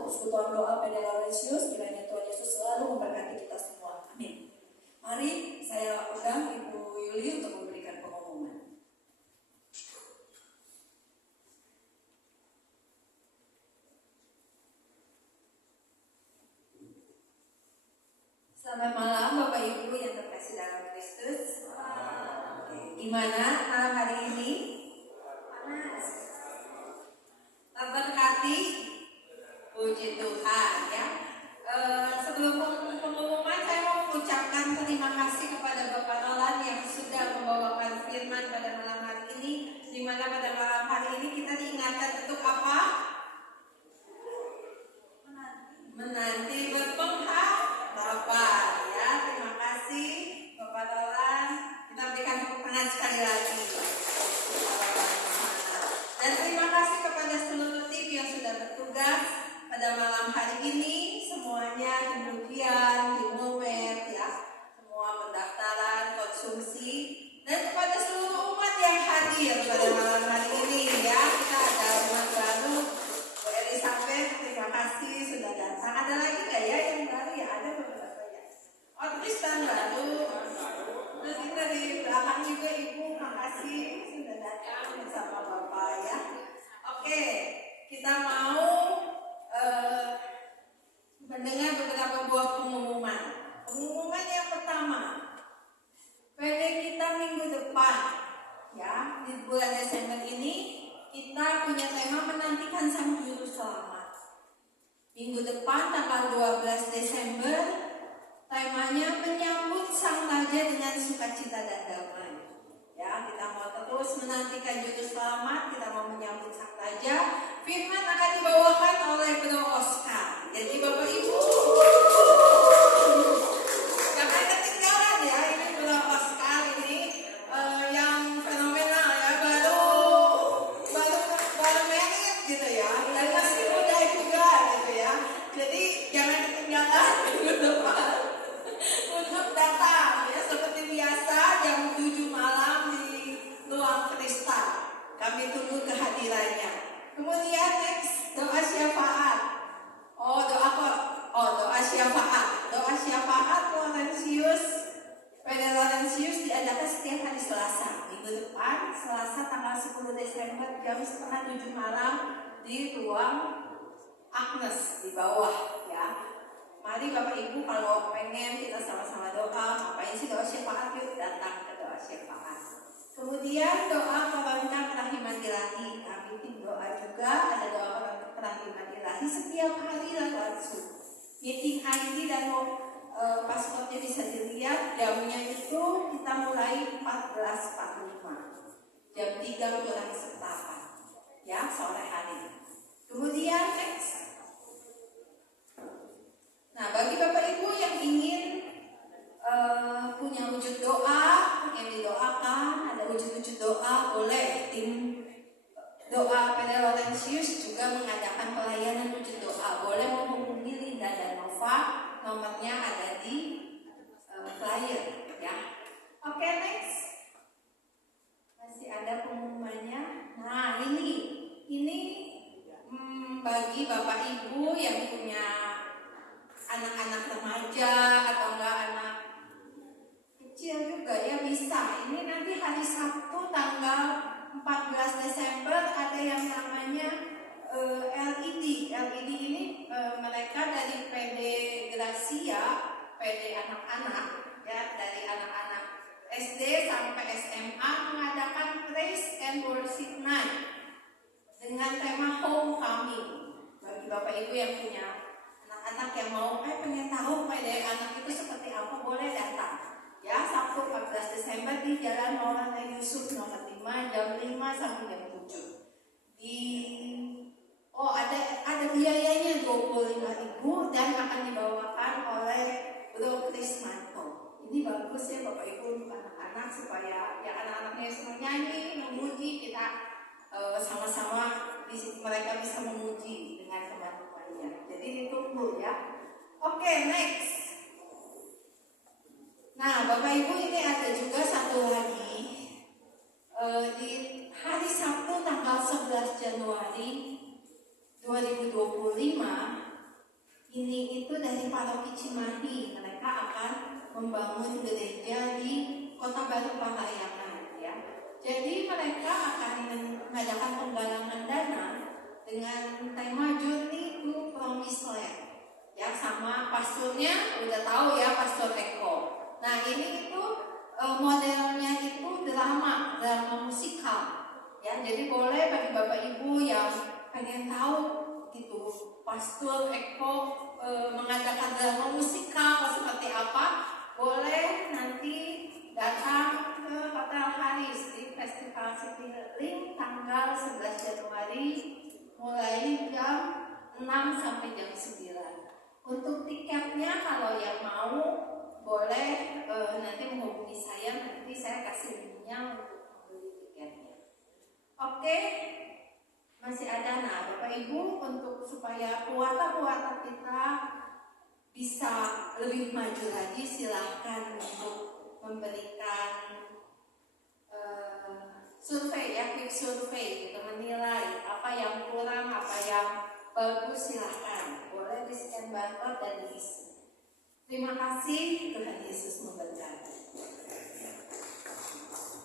persekutuan doa PD Laurentius, kiranya Tuhan Yesus selalu memberkati kita semua. Amin. Mari saya undang Ibu Yuli untuk memberikan pengumuman. Selamat malam Bapak Ibu yang terkasih dalam Kristus. Oke, gimana malam hari ini? Panas. Terberkati. Puji Tuhan ya. Sebelum pengumuman saya mau mengucapkan terima kasih kepada Bapak Nolan yang sudah membawakan firman pada malam hari ini, di mana pada malam hari ini kita diingatkan untuk apa? Menanti berpengharapan ya. Terima kasih Bapak Nolan. Kita berikan tepuk tangan sekali lagi. Dan terima kasih kepada seluruh tim yang sudah bertugas pada malam hari ini, semuanya kemudian di Momet ya, semua pendaftaran, konsumsi, dan kepada seluruh umat yang hadir pada malam hari ini ya. Kita ada umat baru, Bu Elizabeth, terima kasih sudah datang. Ada lagi nggak ya yang baru ya? Ada beberapa ya. Oh, Tristan baru. Terus kita di belakang juga Ibu, makasih sudah datang bersama Bapak ya. Oke, kita mau mendengar beberapa buah pengumuman. Pengumuman yang pertama, PD kita minggu depan, ya, di bulan Desember ini kita punya tema menantikan Sang Juru Selamat. Minggu depan tanggal 12 Desember, temanya menyambut Sang Raja dengan sukacita dan damai. Ya, kita mau terus menantikan Juru Selamat, kita mau menyambut Sang Raja. Firman akan dibawakan oleh Bro Oscar. Jadi Bapak Ibu jangan ketinggalan ya, ini Bro Oscar ini yang fenomenal ya, baru merit gitu ya, dan masih muda juga gitu ya. Jadi jangan ketinggalan minggu depan untuk datang ya, seperti biasa jam 7 malam di Ruang Kristal. Kami tunggu kehadirannya. Kemudian next, doa syafaat. Doa syafaat. Doa syafaat Laurentius, PD Laurentius diadakan setiap hari Selasa. Minggu depan, Selasa tanggal 10 Desember jam 6:30 malam di Ruang Agnes di bawah ya. Mari Bapak Ibu kalau pengen kita sama-sama doa, ngapain sih doa syafaat, yuk datang ke doa syafaat. Kemudian doa perantang kerahiman ilahi. Kami tim doa juga, ada doa kerahiman ilahi setiap hari langsung. Meeting ID dan pasportnya bisa dilihat. Jamnya itu kita mulai 14.45, jam 3 kurang seperempat ya, sore hari. Kemudian next. Nah, bagi Bapak Ibu yang ingin punya wujud doa, ingin didoakan, ada wujud-wujud doa, boleh. Tim doa PD Laurentius juga mengadakan pelayanan wujud doa. Boleh menghubungi Linda dan Nova, nomornya ada di flyer ya. Oke, next. Masih ada pengumumannya. Nah, ini bagi Bapak Ibu yang punya anak-anak remaja atau enggak anak kecil juga ya, bisa. Ini nanti hari Sabtu tanggal 14 Desember ada yang namanya LED. LED ini mereka dari PD Gracia, PD anak-anak ya, dari anak-anak SD sampai SMA mengadakan Praise and Worship Night dengan tema Homecoming. Bagi Bapak Ibu yang punya anak yang mau pengen tahu PD anak itu seperti apa, boleh datang ya. Sabtu 14 Desember di Jalan Maulana Yusuf nomor 5 jam 5 sampai jam 7. Ada biayanya 25.000 dan akan dibawakan oleh Bro Krismanto. Ini bagus ya Bapak Ibu untuk anak-anak, supaya ya anak-anaknya semua nyanyi, memuji, kita sama-sama mereka bisa memuji dengan teman-temannya. Jadi ditunggu ya. Oke, next. Nah, Bapak Ibu, ini ada juga satu lagi di hari Sabtu tanggal 11 Januari 2025 Ini itu dari Paroki Cimahi. Mereka akan membangun gereja di Kota Baru Parahyangan, ya. Jadi mereka akan mengadakan penggalangan dana dengan tema Journey to Promised Land, ya, sama pastornya udah tahu ya, Pastor Eko. Nah ini itu modelnya itu drama musikal, ya. Jadi boleh bagi bapak ibu yang pengen tahu gitu Pastor Eko mengadakan drama musikal seperti apa, boleh nanti datang ke Hotel Haris di Festival City Link tanggal 11 Januari mulai jam 6 sampai jam 9. Untuk tiketnya kalau yang mau boleh nanti menghubungi saya, nanti saya kasih linknya untuk membeli tiketnya. Oke, masih ada. Nah Bapak Ibu, untuk supaya puasa kita bisa lebih maju lagi, silahkan untuk memberikan survei, ya, quick survey gitu, menilai apa yang kurang, apa yang bagus, silahkan boleh di-scan barcode dan diisi. Terima kasih, Tuhan Yesus memberkati.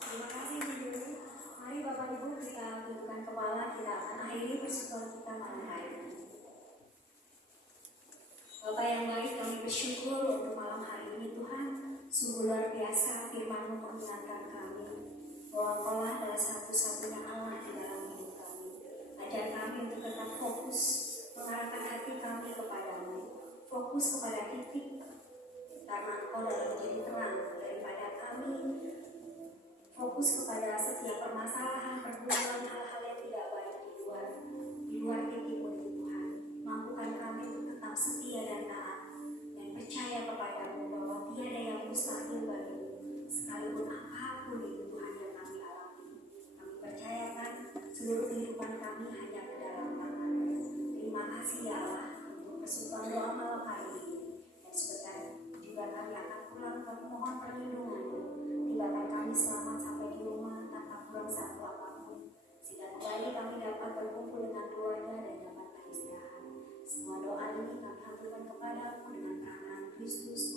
Terima kasih Ibu. Mari Bapak Ibu kita tundukkan kepala, kita akan akhiri persekutuan kita malam hari ini. Bapak yang baik, kami bersyukur untuk malam hari ini Tuhan. Sungguh luar biasa firman-Mu mengingatkan kami bahwa Engkaulah adalah satu-satunya Allah di dalam hidup kami. Ajar kami untuk tetap fokus mengarahkan hati kami kepadamu, fokus kepada titik, karena Engkau dalam menjadi terang daripada kami. Fokus kepada setiap permasalahan, pergumulan, hal-hal yang tidak baik di luar titikmu Tuhan. Mampukan kami untuk tetap setia dan taat dan percaya kepadamu bahwa tiada yang mustahil bagimu, sekalipun apapun itu Tuhan yang kami alami. Kami percayakan seluruh kehidupan kami hanya ke dalam tangan-Mu. Terima kasih ya Allah untuk persekutuan doa malam hari ini. Dan sebentar juga kami akan pulang ke mohon perlindungan-Mu. Tinggalkan kami selamat sampai di rumah tanpa kurang satu apapun, sehingga kembali kami dapat berkumpul dengan keluarga dan dapat beristirahat. Semua doa ini kami haturkan kepadamu dengan tangan Kristus